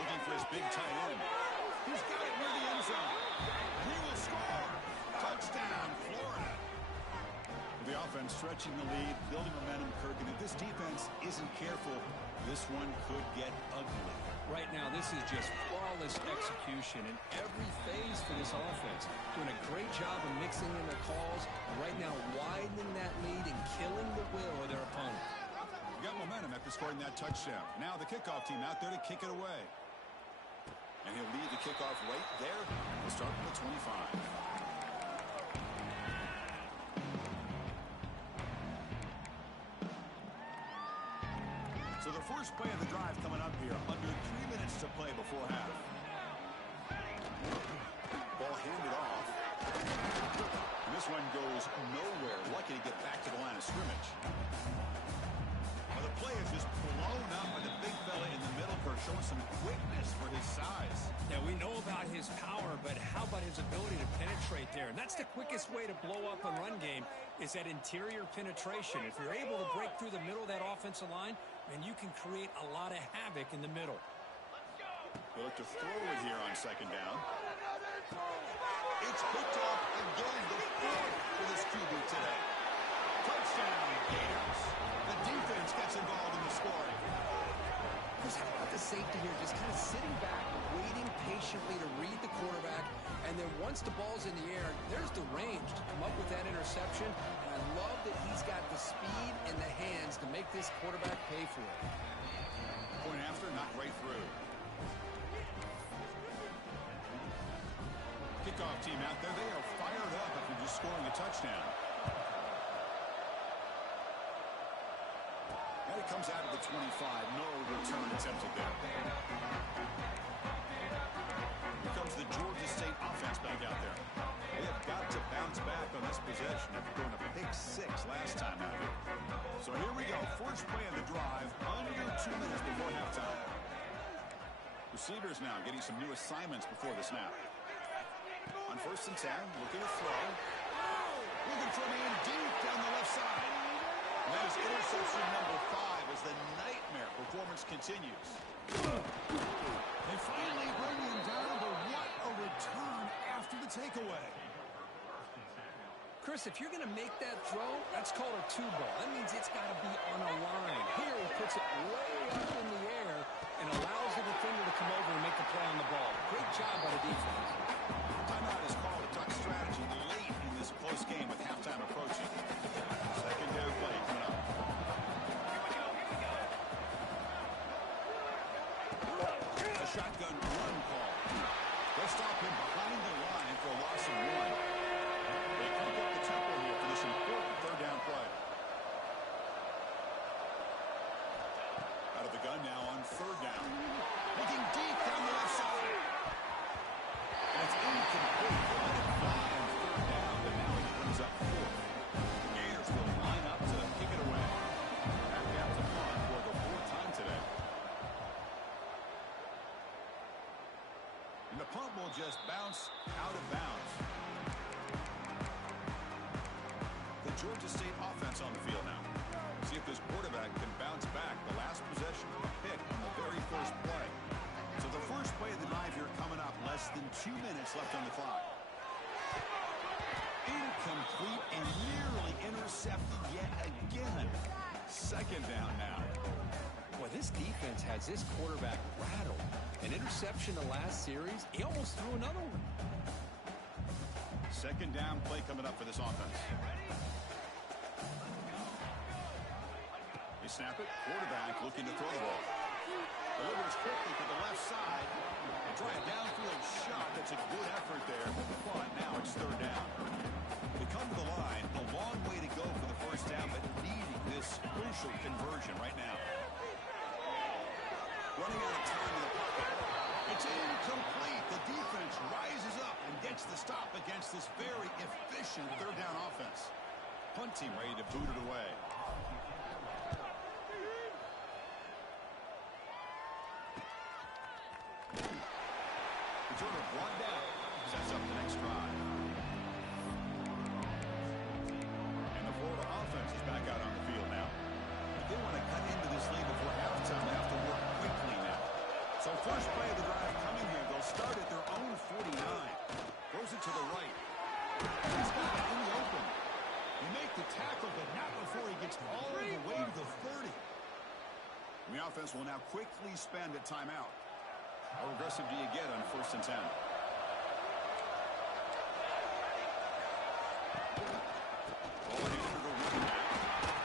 Looking for his big tight end. He's got it near the end zone. He will score. Touchdown, Florida. The offense stretching the lead, building momentum, Kirk. And if this defense isn't careful, this one could get ugly. Right now, this is just flawless execution in every phase for this offense. Doing a great job of mixing in the calls. Right now, widening that lead and killing the will of their opponent. Got momentum after scoring that touchdown. Now the kickoff team out there to kick it away. And he'll lead the kickoff right there. We'll start from the 25. So the first play of the drive coming up here. Under 3 minutes to play before half. Ball handed off. And this one goes nowhere. Lucky to get back to the line of scrimmage. Well, the play is just blown up by the big fella in the middle, Kirk, showing some quickness for his size. Now, we know about his power, but how about his ability to penetrate there? And that's the quickest way to blow up a run game is that interior penetration. If you're able to break through the middle of that offensive line, then you can create a lot of havoc in the middle. They look to throw it here on second down. It's picked off again, the fourth for this QB today. Touchdown, Gators. The defense gets a then once the ball's in the air, there's the range to come up with that interception. And I love that he's got the speed and the hands to make this quarterback pay for it. Point after, not right through. Kickoff team out there. They are fired up after just scoring a touchdown. And it comes out of the 25. No return attempted there. Here comes the Georgia State offense back out there. They have got to bounce back on this possession after throwing a pick 6 last time out here. So here we go. First play of the drive. Under 2 minutes before halftime. Receivers now getting some new assignments before the snap. On 1st and 10, looking to throw. Looking for a man deep down the left side. And that is interception number 5 as the nightmare performance continues. They finally bring him down, but what a return after the takeaway. Chris, if you're going to make that throw, that's called a two ball. That means it's got to be on a line. Here he puts it way up in the air and allows the defender to come over and make the play on the ball. Great job by the defense. Timeout is called to talk strategy late in this close game with halftime approaching. Second down play coming up. A shotgun run call. They'll stop him behind the line for a loss of 1. They pick up the tempo here for this important third down play. Out of the gun now on 3rd down. Looking deep down the left side. And it's incomplete. They let it fly on 3rd down, but now he brings up 4th. The Gators will line up to kick it away. Back out to punt for the 4th time today. And the punt will just bounce out of bounds. The Georgia State offense on the field now. See if this quarterback can bounce back. The last possession from a pick on the very first play. So the first play of the drive here coming up. Less than 2 minutes left on the clock. Incomplete and nearly intercepted yet again. 2nd down now. Boy, this defense has this quarterback rattled. An interception the last series, he almost threw another one. 2nd down play coming up for this offense. They snap it. Quarterback looking to throw the ball. Delivers quickly to the left side. They try a downfield shot. That's a good effort there. But now it's 3rd down. They come to the line. A long way to go for the first down, but needing this crucial conversion right now. Running out of time in the pocket. It's incomplete. The defense rises up and gets the stop against this very efficient 3rd down offense. Punt team ready to boot it away. Returner brought down. Sets up the next drive. And the Florida offense is back out on the field now. If they want to cut into this lead before halftime, they have to work quickly now. So first play of the drive coming here. They'll start at their own 49. Throws it to the right. He's got it in the open. You make the tackle, but not before he gets all the way to the 30. And the offense will now quickly spend a timeout. How aggressive do you get on 1st and 10?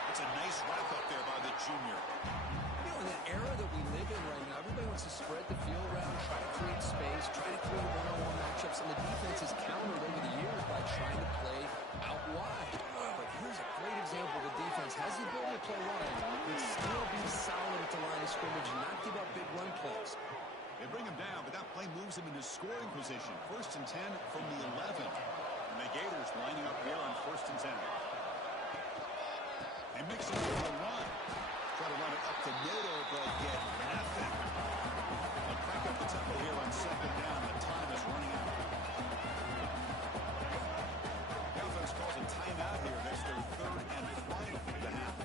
It's a nice wrap up there by the junior. You know, in the era that we live in right now, everybody wants to spread the field around, try to create space, try to create one-on-one matchups, and the defense has countered over the years by trying to play out wide. But here's a great example. The defense has the ability to play wide, but still be solid at the line of scrimmage and not give up big run plays. They bring him down, but that play moves him into scoring position. 1st and 10 from the 11. And the Gators lining up here on 1st and 10. They mix it with a run. Try to run it up the middle, but get nothing. They'll crack up the tempo here on 2nd down. The time is running out. The offense calls a timeout here. That's their 3rd and final of the half.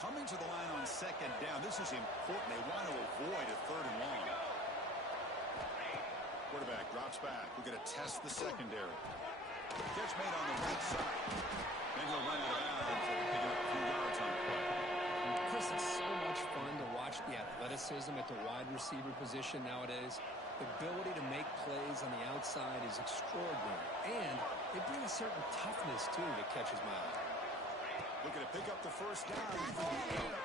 Coming to the line on 2nd down. This is important. They want to avoid a 3rd and long. Quarterback drops back. We're going to test the secondary. Catch made on the right side. Then he'll athleticism at the wide receiver position nowadays. The ability to make plays on the outside is extraordinary. And they bring a certain toughness, too, that catches my eye. Looking to pick up the first down from the air.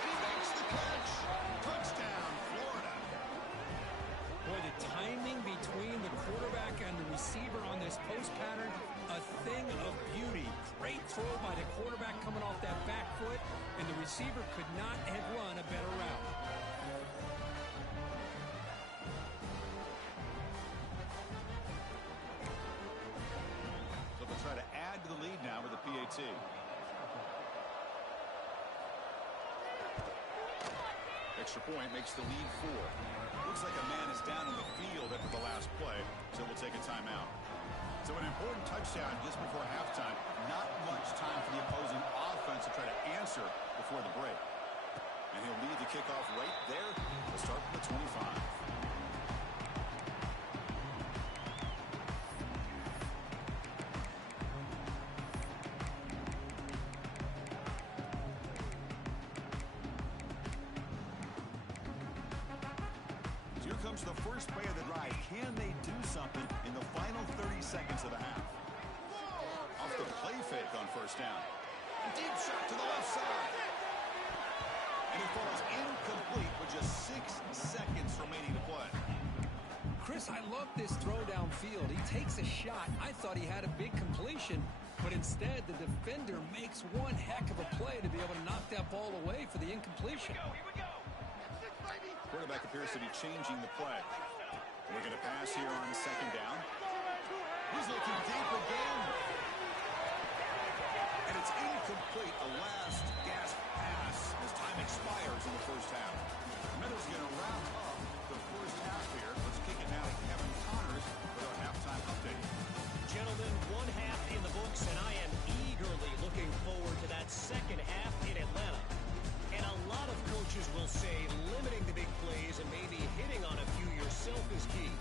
He makes the catch. Touchdown, Florida. Boy, the timing between the quarterback and the receiver on this post pattern, a thing of beauty. Great throw by the quarterback coming off that back foot, and the receiver could not have run a better route. So they'll try to add to the lead now with the PAT. Extra point makes the lead 4. Looks like a man is down in the field after the last play, so we'll take a timeout. So an important touchdown just before halftime. Not much time for the opposing offense to try to answer before the break. And he'll lead the kickoff right there. We'll start from the 25. Here comes the first play of the drive. Can they do something in the final 30 seconds of the half? Off the play fake on first down. Deep shot to the left side. And it falls incomplete with just 6 seconds remaining to play. Chris, I love this throw downfield. He takes a shot. I thought he had a big completion, but instead the defender makes one heck of a play to be able to knock that ball away for the incompletion. Quarterback appears to be changing the play. We're going to pass here on second down. He's looking deep again. And it's incomplete. A last gasp pass as time expires in the first half. Meadows going to wrap up the first half here. Let's kick it now to Kevin Connors with our halftime update. Gentlemen, one half in the books, and I am eagerly looking forward to that second half in Atlanta. And a lot of coaches will say limiting the big plays and maybe hitting on a few yourself is key.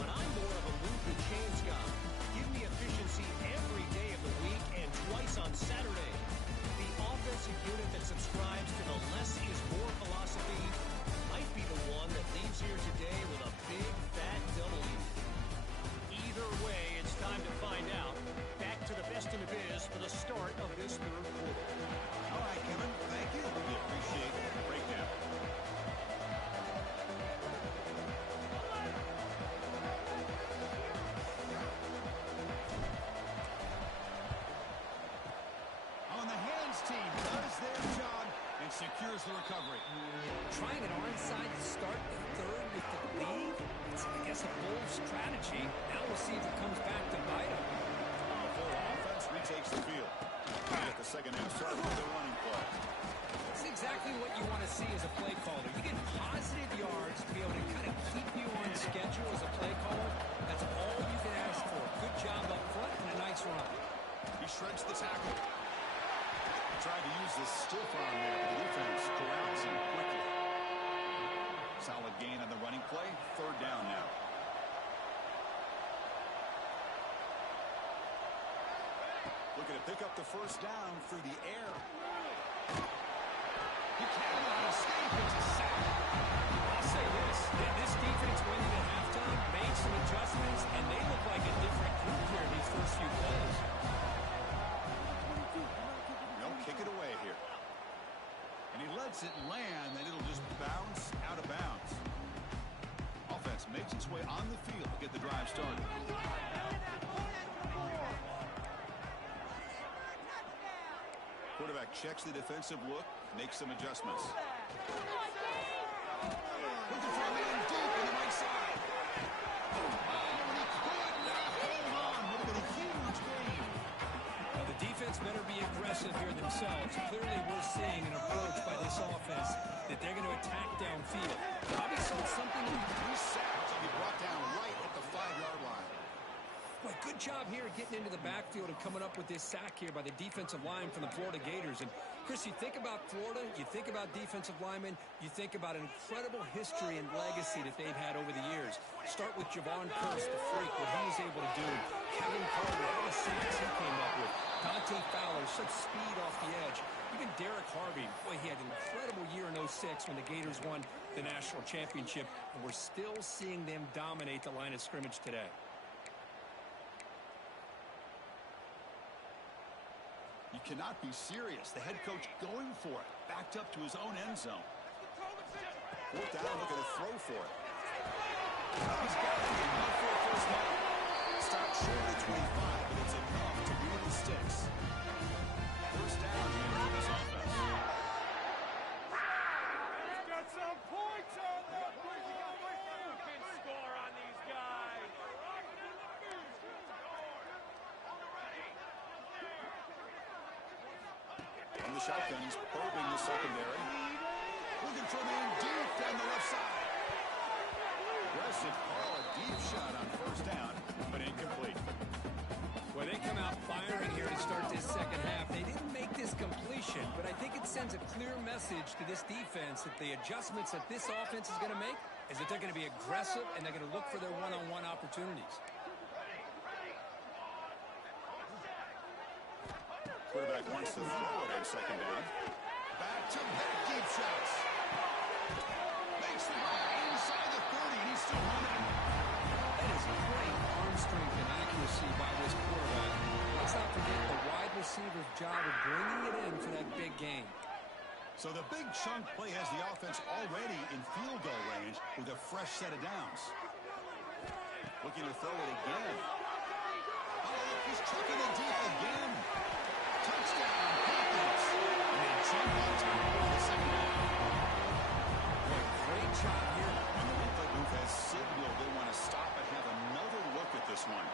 But I'm more of a move the chains guy. Give me efficiency every day of the week and twice on Saturday. The offensive unit that subscribes to the less is more philosophy might be the one that leaves here today with a big fat W. Either way, it's time to find out. Back to the best in the biz for the start of this third quarter. All right, Kevin, thank you. We appreciate the breakdown. On the hands team does their job and secures the recovery. Trying an onside to start the third with the lead? It's, I guess, a bold strategy. Now we'll see if it comes back to bite them. The full offense retakes the field. We get the second half started with the running play. This is exactly what you want to see as a play caller. You get positive yards to be able to kind of keep you on schedule as a play caller. That's all you can ask for. Good job up front and a nice run. He shreds the tackle. Tried to use the stiff arm there, but the defense corrals him quickly. Solid gain on the running play. Third down now. Looking to pick up the first down through the air. He cannot escape. It's a sack. I'll say this. This defense went in at halftime, made some adjustments, and they look like a different group here in these first few plays. They'll kick it away here. And he lets it land, and it'll just bounce out of bounds. Offense makes its way on the field to get the drive started. Quarterback checks the defensive look, makes some adjustments. Looking for a man deep on the right side. Oh, and he could not hold on. Would have been a huge gain. Well, the defense better be aggressive here themselves. Clearly, we're seeing an approach by this offense that they're going to attack downfield. Probably saw something. He's sacked and he brought down right at the 5-yard line. Boy, good job here getting into the backfield and coming up with this sack here by the defensive line from the Florida Gators. And, Chris, you think about Florida, you think about defensive linemen, you think about an incredible history and legacy that they've had over the years. Start with Javon Curse, the freak, what he was able to do. Kevin Carter, all the sacks he came up with. Dante Fowler, such speed off the edge. Even Derek Harvey, boy, he had an incredible year in '06 when the Gators won the national championship. And we're still seeing them dominate the line of scrimmage today. You cannot be serious. The head coach going for it. Backed up to his own end zone. Fourth down, looking to throw for it. He's got it. Enough for a first down. Stop short of 25, but it's enough to move the sticks. First down here for this offense. He's got some points on that board. You can score on these guys. From the shotgun, he's probing the secondary. Looking for a man deep down the left side. Aggressive call, a deep shot on first down, but incomplete. Well, they come out firing here to start this second half. They didn't make this completion, but I think it sends a clear message to this defense that the adjustments that this offense is going to make is that they're going to be aggressive and they're going to look for their one-on-one opportunities. Quarterback wants to throw it on second down. Back to back deep shots. Makes the run inside the 30, and he's still running. That is great arm strength and accuracy by this quarterback. Let's not forget the wide receiver's job of bringing it in for that big game. So the big chunk play has the offense already in field goal range with a fresh set of downs. Looking to throw it again. Oh, he's chucking it deep again. Touchdown, Packers. And they jump on top of the second down. Boy, great job here. And the replay booth has signaled they want to stop and have another look at this one.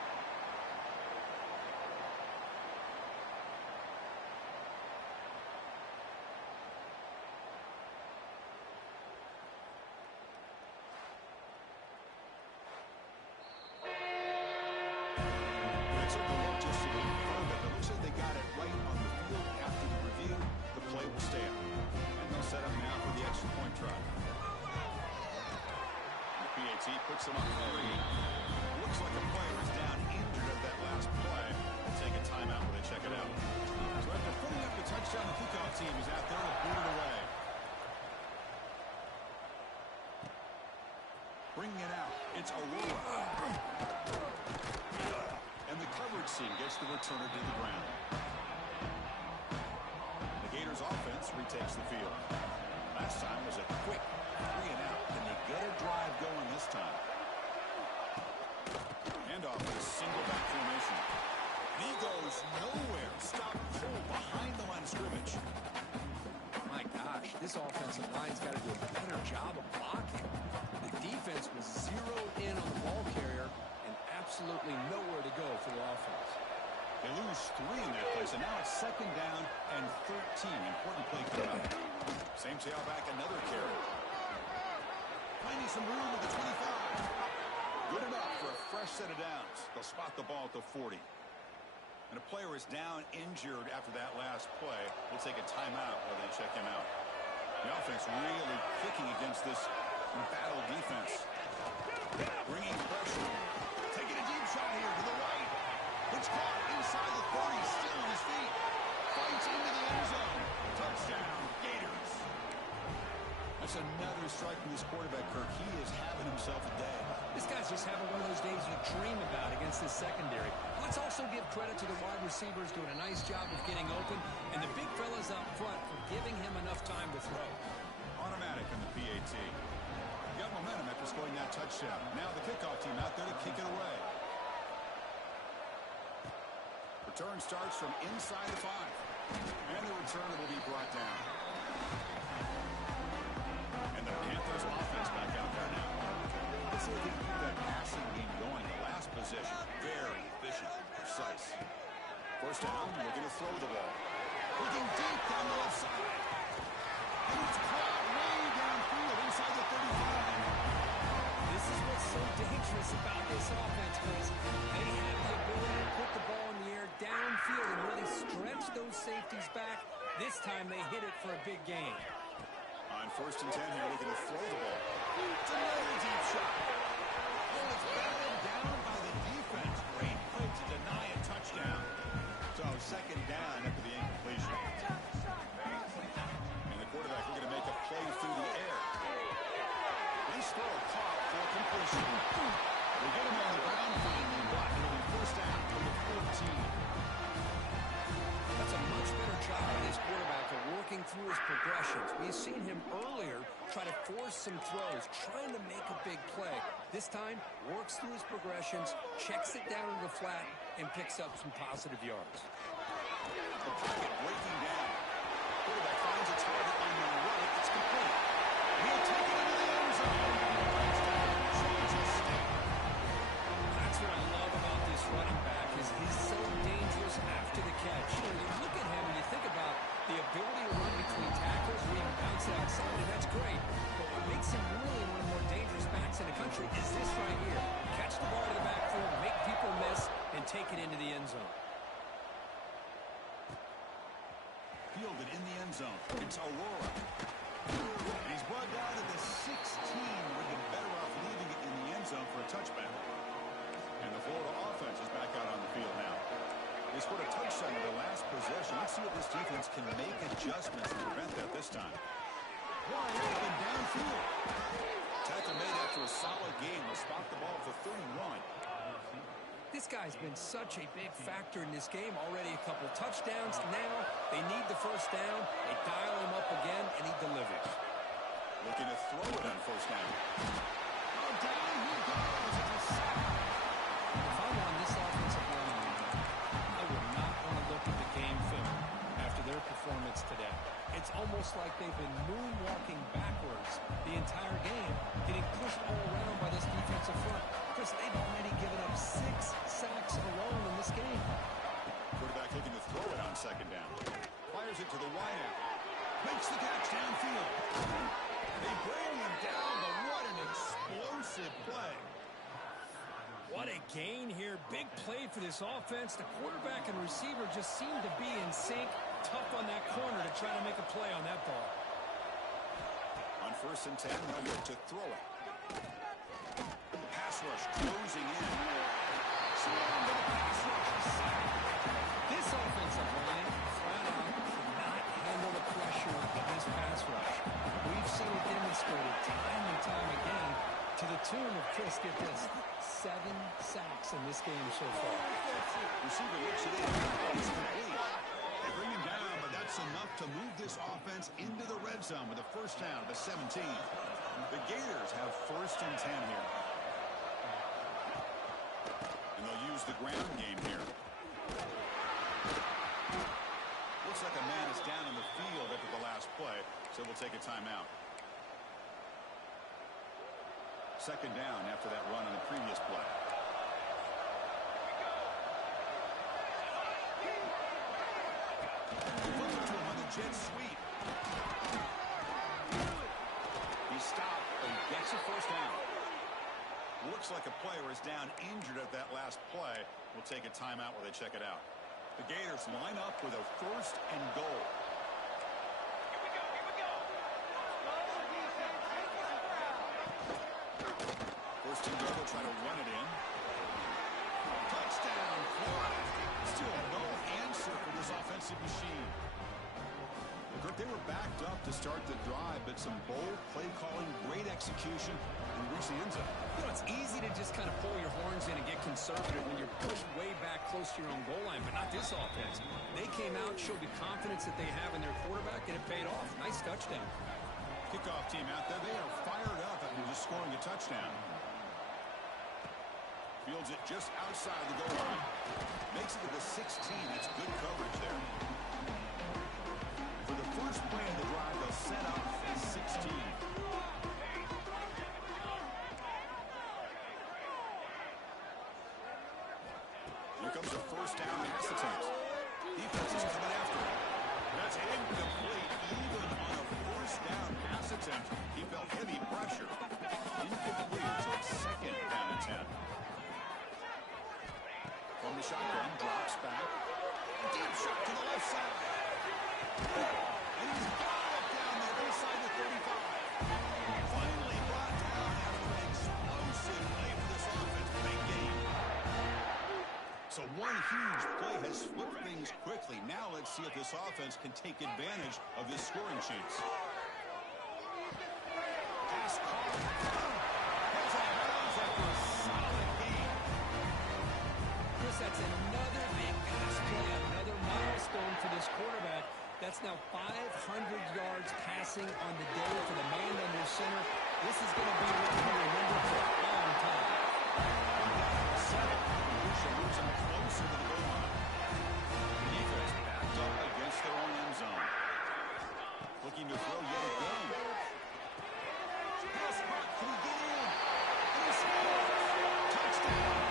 It took a look just to confirm it, but it looks like they got it right on the field after the review. The play will stand. And they'll set up now for the extra point try. The PAT puts them up 3. Looks like a player is down injured at that last play. They'll take a timeout when they check it out. So after putting up the touchdown, the kickoff team is out there to boot it away. Bringing it out. It's Aurora. And the coverage team gets the returner to the ground. The Gators offense retakes the field. Last time was a quick 3 and out. Can they get a drive going this time? Handoff with a single back formation. And he goes nowhere. Stop cold behind the line of scrimmage. My gosh, this offensive line's got to do a better job of blocking. The defense was zeroed in on the ball carrier and absolutely nowhere to go for the offense. They lose 3 in that place, and now it's second down and 13. Important play coming up. Same tailback, another carry. Finding some room at the 25. Good enough for a fresh set of downs. They'll spot the ball at the 40. And a player is down injured after that last play. We'll take a timeout while they check him out. The offense really kicking against this embattled defense. Bringing pressure. Taking a deep shot here to the right. It's caught inside the 30. Still on his feet. Fights into the end zone. Touchdown, Gators. That's another strike from this quarterback, Kirk. He is having himself a day. This guy's just having one of those days you dream about against this secondary. Let's also give credit to the wide receivers doing a nice job of getting open, and the big fellas up front for giving him enough time to throw. Automatic in the PAT. Got momentum after scoring that touchdown. Now the kickoff team out there to kick it away. Return starts from inside the 5. And the return will be brought down. And the Panthers offense back out there now. Let's see if they can keep that passing game going. The last possession, very efficient, precise. First down, looking to throw the ball. Looking deep down the left side. And it's caught way downfield inside the 35. This is what's so dangerous about this offense, Chris. They have the those safeties back. This time they hit it for a big gain. On 1st and 10 here, looking to throw the ball. It's another deep shot. Oh, it's batted down by the defense. Great play to deny a touchdown. So 2nd down after the incompletion. And the quarterback looking to make a play through the air. Nice throw caught for completion. They get him on the ground finally, but it'll be 1st down from the 14. That's a much better job by this quarterback of working through his progressions. We've seen him earlier try to force some throws, trying to make a big play. This time, works through his progressions, checks it down to the flat, and picks up some positive yards. The pocket breaking down. Quarterback finds a target on the right. It's complete. He'll take it into the end zone. Georgia State. That's what I love about this running back is he's so dangerous after the catch. You know, you look at him and you think about the ability to run between tackles or even bounce it outside, and that's great. But what makes him really one of the more dangerous backs in the country is this right here. Catch the ball to the backfield, make people miss, and take it into the end zone. Fielded in the end zone. It's Aurora. And he's brought down to the 16. Would have been better off leaving it in the end zone for a touchback. And the Florida offense is back out on the field now. They scored a touchdown in their last possession. Let's see if this defense can make adjustments to prevent that this time. Wide open downfield. Tackle made after a solid game. Will spot the ball for 31. This guy's been such a big factor in this game. Already a couple touchdowns. Now they need the 1st down. They dial him up again, and he delivers. Looking to throw it on 1st down. Oh, down he goes. It's a sack. If I'm on this offensive line, I would not want to look at the game film after their performance today. It's almost like they've been moonwalking backwards the entire game, getting pushed all around by this defensive front. Chris, they've already given up 6 sacks alone in this game. Quarterback looking to throw it on 2nd down. Fires it to the wideout. Makes the catch downfield. They bring him down, but what an explosive play. What a gain here. Big play for this offense. The quarterback and receiver just seem to be in sync. Tough on that corner to try to make a play on that ball. On 1st and 10, they'll look to throw it. Pass rush closing in. Slammed to the pass rush. This offensive line flat out cannot handle the pressure of this pass rush. We've seen it demonstrated time and time again to the tune of, Chris, get this, 7 sacks in this game so far. Receiver looks it in. It's complete. They bring him down, but that's enough to move this offense into the red zone with a 1st down to 17. The Gators have 1st and 10 here. And they'll use the ground game here. Looks like a man is down on the field after the last play, so we'll take a timeout. 2nd down after that run on the previous play. Flip it to him on the jet sweep. He stopped and gets a 1st down. Looks like a player is down injured at that last play. We'll take a timeout while they check it out. The Gators line up with a 1st and goal. 1st and goal, they'll try to run it in. Touchdown, Florida. Still no answer for this offensive machine. They were backed up to start the drive, but some bold play calling, great execution, and reach the end zone. You know, it's easy to just kind of pull your horns in and get conservative when you're pushed way back close to your own goal line, but not this offense. They came out, showed the confidence that they have in their quarterback, and it paid off. Nice touchdown. Kickoff team out there. They are fired up after just scoring a touchdown. Fields it just outside the goal line. Makes it to the 16. That's good coverage there. For the first play of the drive, they'll set up at 16. Here comes a 1st down pass attempt. Defense is coming after him. That's incomplete. Even on a 1st down pass attempt, he felt heavy pressure. Incomplete, so it's 2nd down and 10. From the shotgun, drops back. Deep shot to the left side. Let's see if this offense can take advantage of this scoring chance. Pass caught. Goes out of bounds after a solid gain. Chris, that's another big pass play, another milestone for this quarterback. That's now 500 yards passing on the day for the man under center. This is going to be what we remember for a long time. Second, Lucia moves him closer to the goal line. The defense backed up against their own end zone. Looking to throw yet again. Pass mark, can he get in? And he scores! Touchdown!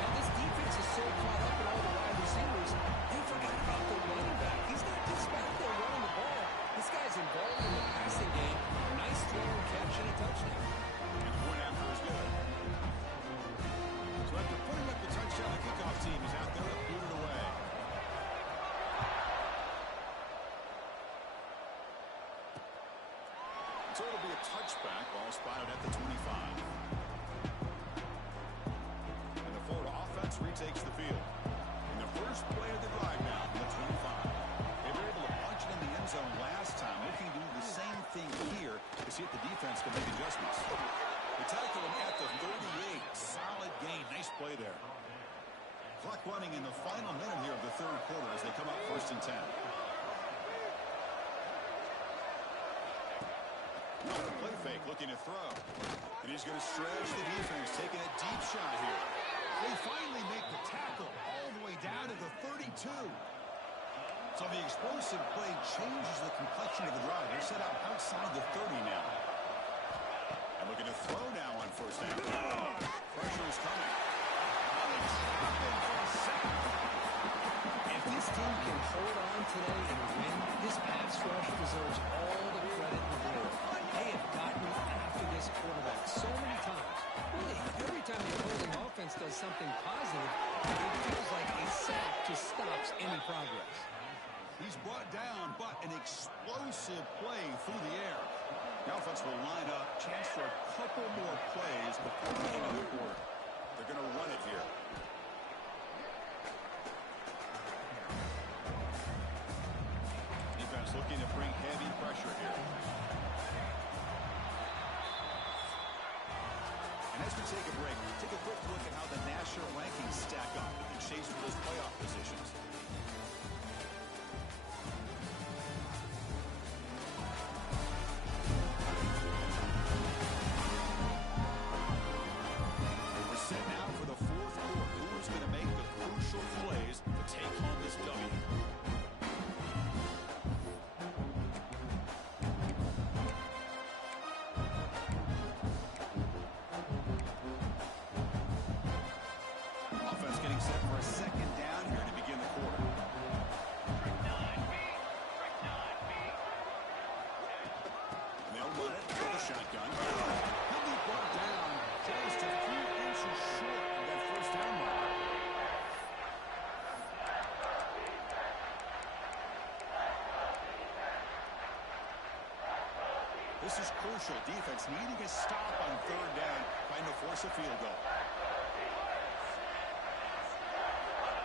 And this defense is so caught up in all the wide receivers, they forgot about the running back. He's not just back there running the ball. This guy's involved in the passing game. Nice throw and catch and a touchdown. And the point after is good. So after putting up the touchdown, the kickoff team is out there to boot it away. So it'll be a touchback, ball spotted at the 25. And the Florida offense retakes the field. In the first play of the drive now, from the 25. They were able to punch it in the end zone last time, looking to do the same thing here to see if the defense can make adjustments. They tackle him at the 38. Solid gain. Nice play there. Clock running in the final minute here of the third quarter as they come up 1st and 10. Play fake, looking to throw. And he's going to stretch the defense, taking a deep shot here. They finally make the tackle all the way down to the 32. So the explosive play changes the complexion of the drive. They're set out outside the 30 now. And looking to throw now on 1st down. Pressure is coming. If this team can hold on today and win, this pass rush deserves all the credit in the world. They have gotten after this quarterback so many times. Really, every time the opposing offense does something positive, it feels like a sack just stops any progress. He's brought down, but an explosive play through the air. The offense will line up. Chance for a couple more plays before the end of the quarter. They're going to run it here. Defense looking to bring heavy pressure here. And as we take a break, take a quick look at how the national rankings stack up in the chase for those playoff positions. We're set now for the fourth quarter. Who's going to make the crucial plays to take home this W? Offense getting set for a second down here to begin the quarter. And they'll run it with a shotgun. He'll be brought down just a few inches short of that 1st down mark. This is crucial. Defense needing a stop on 3rd down, trying to force a field goal.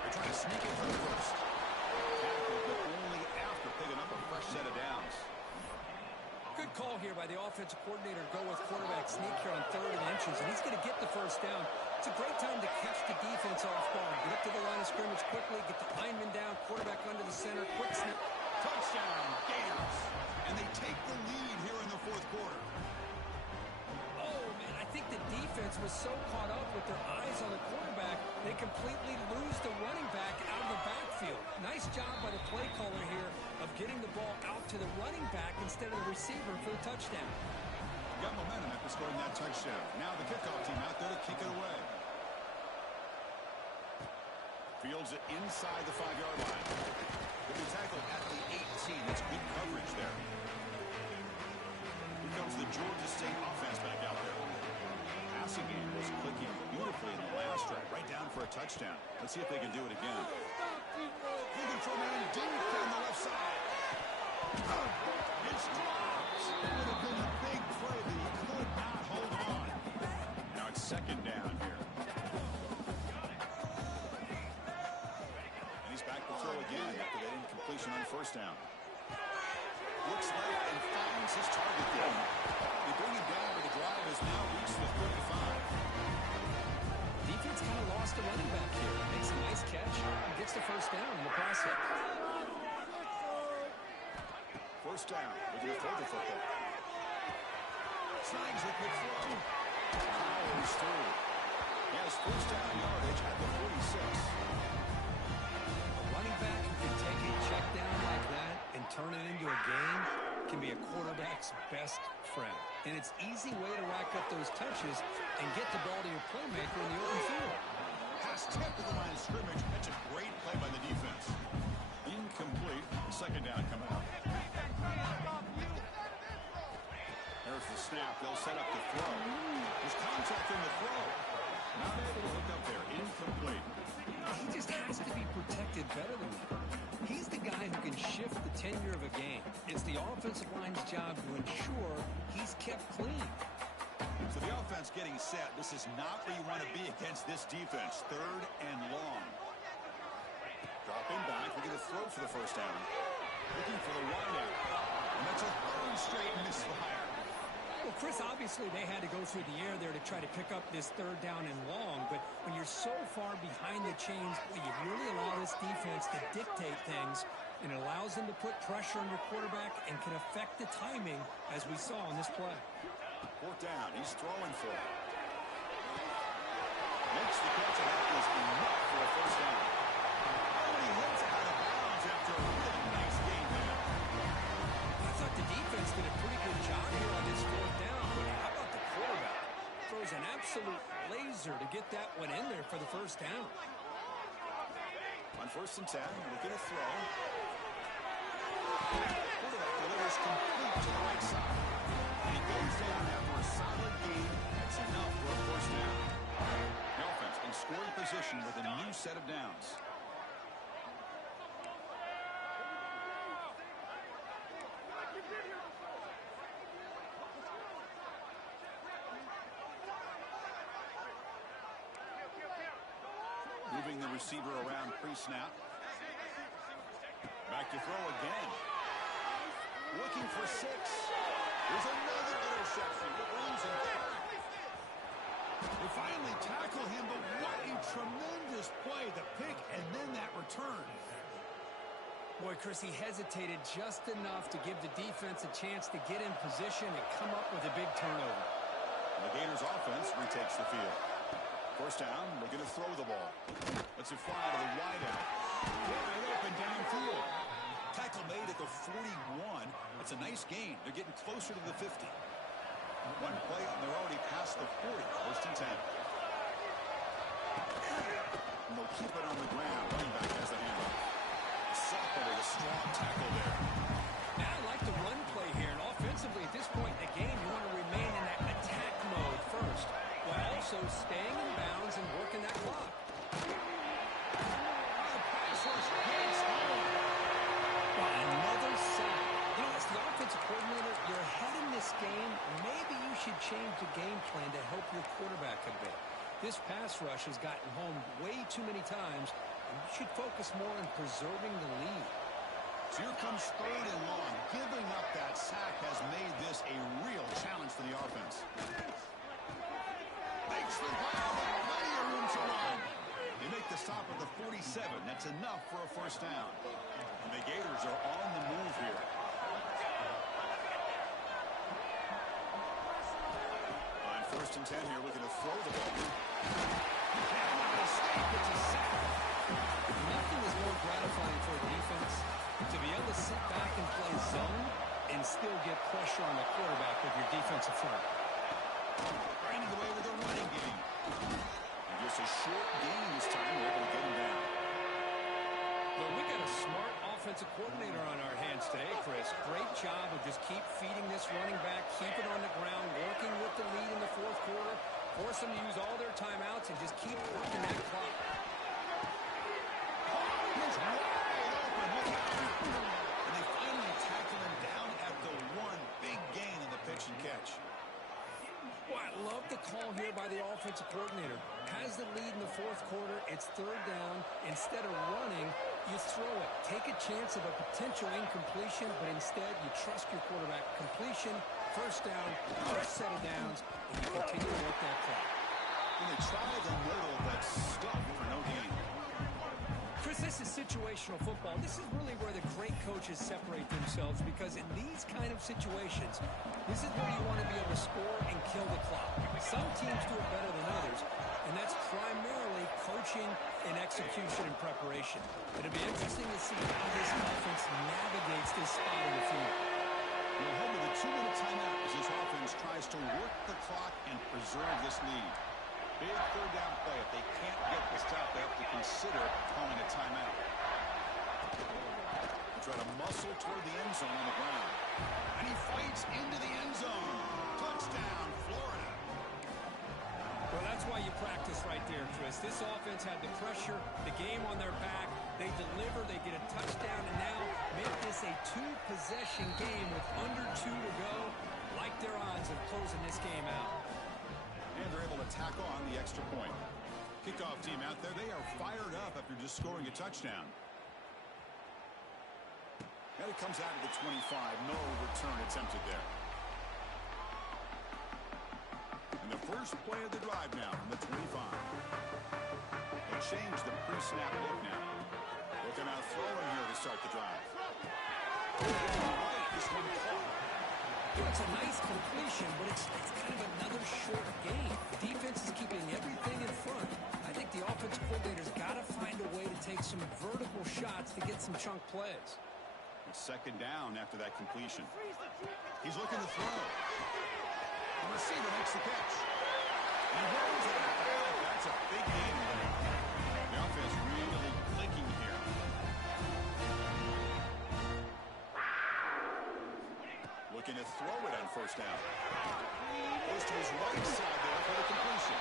They're trying to sneak it for the 1st. Tackle, but only after picking up a fresh set of downs. Good call here by the offensive coordinator to go with quarterback sneak here on 3rd and inches, and he's going to get the 1st down. It's a great time to catch the defense off guard. Get up to the line of scrimmage quickly, get the lineman down, quarterback under the center, quick snap. Touchdown, Gators. And they take the lead here in the 4th quarter. Oh, man, I think the defense was so caught up with their eyes on the quarterback, they completely lose the running back out of the backfield. Nice job by the play caller here of getting the ball out to the running back instead of the receiver for the touchdown. Got momentum after scoring that touchdown. Now the kickoff team out there to kick it away. Fields it inside the 5-yard line. With the tackle at the 18. That's good coverage there. Here comes the Georgia State offense back out there. Passing game was clicking beautifully in the last drive, right down for a touchdown. Let's see if they can do it again. Looking for a man deep down the left side. It's dropped. It would have been a big play, but he could not hold on. Now it's 2nd down here. And he's back to throw completion on first down. Looks left and finds his target there. They bring him down, but the drive has now reached the 35. Defense kind of lost a running back here. Makes a nice catch and gets the first down in the process. First down. Looking to throw the football. Snags a quick throw. Powers through. He has first down yardage at the 46. A running back who can take a check down like that and turn it into a game can be a quarterback's best friend. And it's an easy way to rack up those touches and get the ball to your playmaker in the open field. Pass tipped to the line of scrimmage. That's a great play by the defense. Incomplete. Second down coming up. There's the snap. They'll set up the throw. There's contact in the throw. Not able to hook up there. Incomplete. He just has to be protected better than that. He's the guy who can shift the tenure of a game. It's the offensive line's job to ensure he's kept clean. So the offense getting set. This is not where you want to be against this defense. Third and long. Dropping back. We're going to throw for the first down. Looking for the wideout. And that's a third straight misfire. Well, Chris, obviously they had to go through the air there to try to pick up this third down and long, but when you're so far behind the chains, well, you really allow this defense to dictate things, and it allows them to put pressure on your quarterback and can affect the timing, as we saw on this play. Fourth down. He's throwing for it. Makes the catch, and that is enough for a first down. Oh, and he hits out of bounds after a really nice game there. I thought the defense did a pretty good job here on this fourth down, but how about the quarterback? Throws an absolute laser to get that one in there for the first down. On first and 10, looking to throw. Quarterback delivers complete to the right side. And he goes down after a solid gain. That's enough for a first down. The offense in scoring position with a new set of downs. Moving the receiver around pre-snap. Back to throw again. Looking for 6. There's another interception. It runs him back. They finally tackle him, but what a tremendous play. The pick and then that return. Boy, Chris, he hesitated just enough to give the defense a chance to get in position and come up with a big turnover. The Gators offense retakes the field. First down, looking to throw the ball. Lets it fly to the wideout. Wide open downfield. Tackle made at the 41. That's a nice gain. They're getting closer to the 50. One play, and they're already past the 40. First and 10. And they'll keep it on the ground. Running back has the handle. Sopper with a strong tackle there. Now, I like the run play here, and offensively at this point in the game, you want to remain in that attack mode first, while also staying in bounds and working that clock. Another sack. You know, as the offensive coordinator, you're ahead in this game. Maybe you should change the game plan to help your quarterback a bit. This pass rush has gotten home way too many times, and you should focus more on preserving the lead. So here comes third and long. Giving up that sack has made this a real challenge for the offense. Makes the grab, plenty of room to run. They make the stop at the 47. That's enough for a first down. And the Gators are on the move here. On first and 10 here, looking to throw the ball. Nothing is more gratifying for a defense to be able to sit back and play zone and still get pressure on the quarterback with your defensive front. Grinding away with a running game. And just a short gain this time. They're able to get him down. Well, we got a smart offensive coordinator on our hands today, Chris. Great job of just keep feeding this running back, keep it on the ground, working with the lead in the fourth quarter, force them to use all their timeouts, and just keep working that clock. He's wide open. Look out. And they finally tackle him down at the 1. Big gain in the pitch and catch. Well, I love the call here by the offensive coordinator. Has the lead in the fourth quarter. It's third down. Instead of running, You throw it. Take a chance of a potential incompletion, but instead you trust your quarterback. Completion, first down, first set of downs, and you continue to work that clock. And they try the middle, but stuck for no gain. Chris, this is situational football. This is really where the great coaches separate themselves, because in these kind of situations, this is where you want to be able to score and kill the clock. Some teams do it better than others, and that's primarily coaching and execution and preparation. It'll be interesting to see how this offense navigates this spot in the field. We'll head to the 2-minute timeout as this offense tries to work the clock and preserve this lead. Big third down play. If they can't get the stop, they have to consider calling a timeout. They try to muscle toward the end zone on the ground. And he fights into the end zone. Touchdown, Florida. Well, that's why you practice right there, Chris. This offense had the pressure, the game on their back. They deliver, they get a touchdown, and now make this a two-possession game with under 2 to go. Like their odds of closing this game out. And they're able to tack on the extra point. Kickoff team out there. They are fired up after just scoring a touchdown. And it comes out of the 25. No return attempted there. And the first play of the drive now from the 25. They change the pre-snap look now. Looking out throwing here to start the drive. Right, this one caught. It's a nice completion, but it's kind of another short game. The defense is keeping everything in front. I think the offensive coordinator's got to find a way to take some vertical shots to get some chunk plays. It's second down after that completion. He's looking to throw. The receiver makes the catch. He rolls it out. That's a big game there. The offense really clicking here. Looking to throw it on first down. Goes to his right side there for the completion.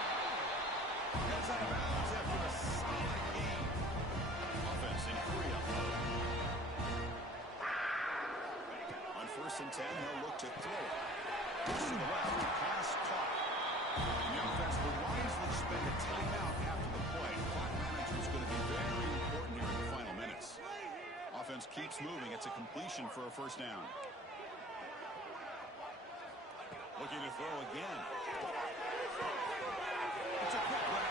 Gets out of bounds after a solid game. Offense in free-up mode. On first and 10, he'll look to throw it. Goes to the left. Pass caught. The offense will wisely spend a timeout after the play. Clock management is going to be very important here in the final minutes. Offense keeps moving. It's a completion for a first down. Looking to throw again. It's a quick grab.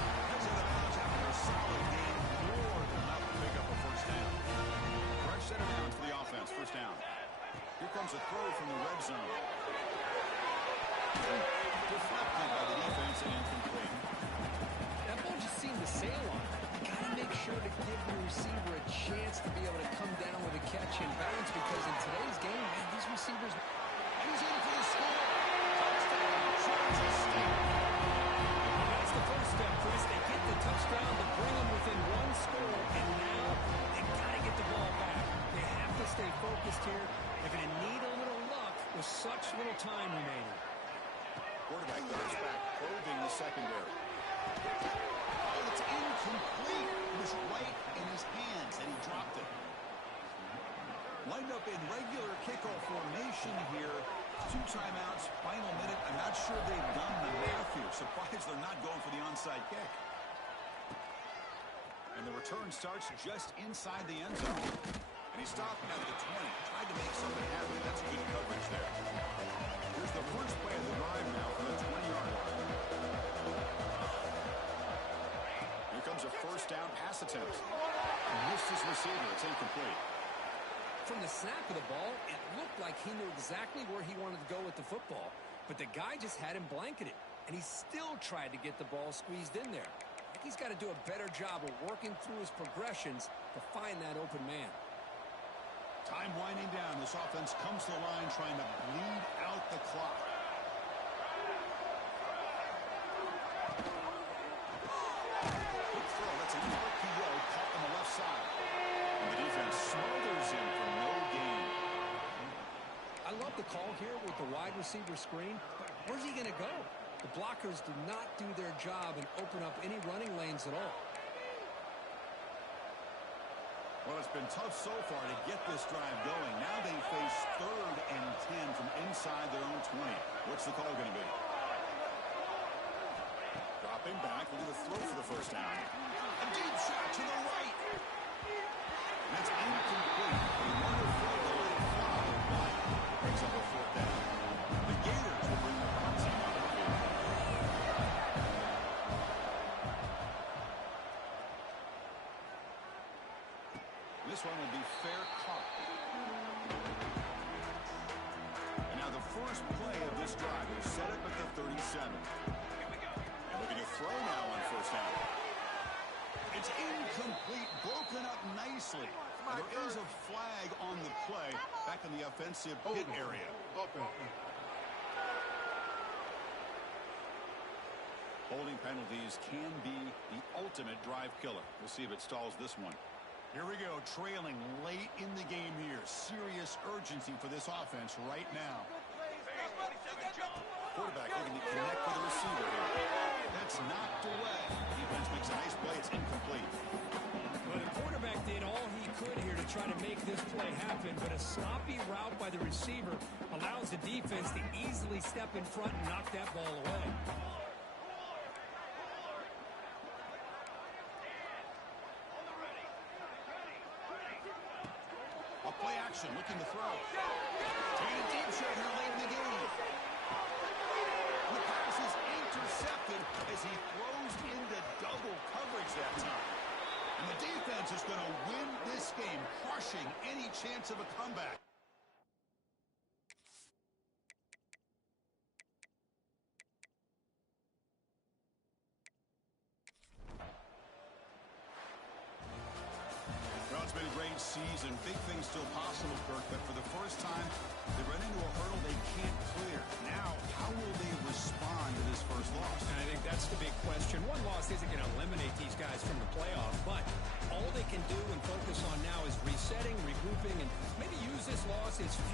Heads out of bounds after a solid game. More than enough to pick up a first down. Fresh set of downs for the offense. First down. Here comes a throw from the red zone. Deflected by the defense and incomplete. That ball just seemed to sail on. You got to make sure to give the receiver a chance to be able to come down with a catch and bounce, because in today's game, man, these receivers... He's in for the score. Touchdown, Georgia State. That's the first step, Chris. They get the touchdown to bring them within one score, and now they got to get the ball back. They have to stay focused here. They're going to need a little luck with such little time remaining. Quarterback goes back, probing the secondary. Oh, it's incomplete. It was right in his hands, and he dropped it. Lined up in regular kickoff formation here. 2 timeouts, final minute. I'm not sure they've done the math here. Surprised they're not going for the onside kick. And the return starts just inside the end zone. And he stopped at the 20. Tried to make something happen. That's good coverage there. Here's the first play of the drive now from the 20-yard line. Here comes a first down pass attempt. Missed his receiver. It's incomplete. From the snap of the ball, it looked like he knew exactly where he wanted to go with the football, but the guy just had him blanketed, and he still tried to get the ball squeezed in there. I think he's got to do a better job of working through his progressions to find that open man. Time winding down. This offense comes to the line trying to bleed out the clock. Quick throw. That's an RPO caught on the left side. And the defense smothers him for no gain. I love the call here with the wide receiver screen, but where's he going to go? The blockers did not do their job and open up any running lanes at all. Well, it's been tough so far to get this drive going. Now they face 3rd and 10 from inside their own 20. What's the call going to be? Dropping back, looking to throw for the first down. A deep shot to the right. That's incomplete. Another field goal followed by brings up a fourth down. The Gators will bring the punt team out of the field. This one will be fair caught. And now the first play of this drive is set up at the 37. And looking to throw now on first down. It's incomplete, broken up nicely. And there is a flag on the play back in the offensive pit area. Holding penalties can be the ultimate drive killer. We'll see if it stalls this one. Here we go, trailing late in the game here. Serious urgency for this offense right now. Quarterback looking to connect with the receiver here. That's knocked away. Defense makes a nice play. It's incomplete. Well, the quarterback did all he could here to try to make this play happen, but a sloppy route by the receiver allows the defense to easily step in front and knock that ball away. A play action, looking to throw. Taking a deep shot here late in the game. The pass is intercepted as he throws into double coverage that time. And the defense is going to win this game, crushing any chance of a comeback. Well, it's been a great season. Big things still possible, Kirk, but for the first time, they run into a hurdle they can't clear. Now, how will they respond to this first loss? And I think that's the big question. One loss isn't going to eliminate these guys from the playoff, but all they can do and focus on now is resetting, regrouping, and maybe use this loss as fuel.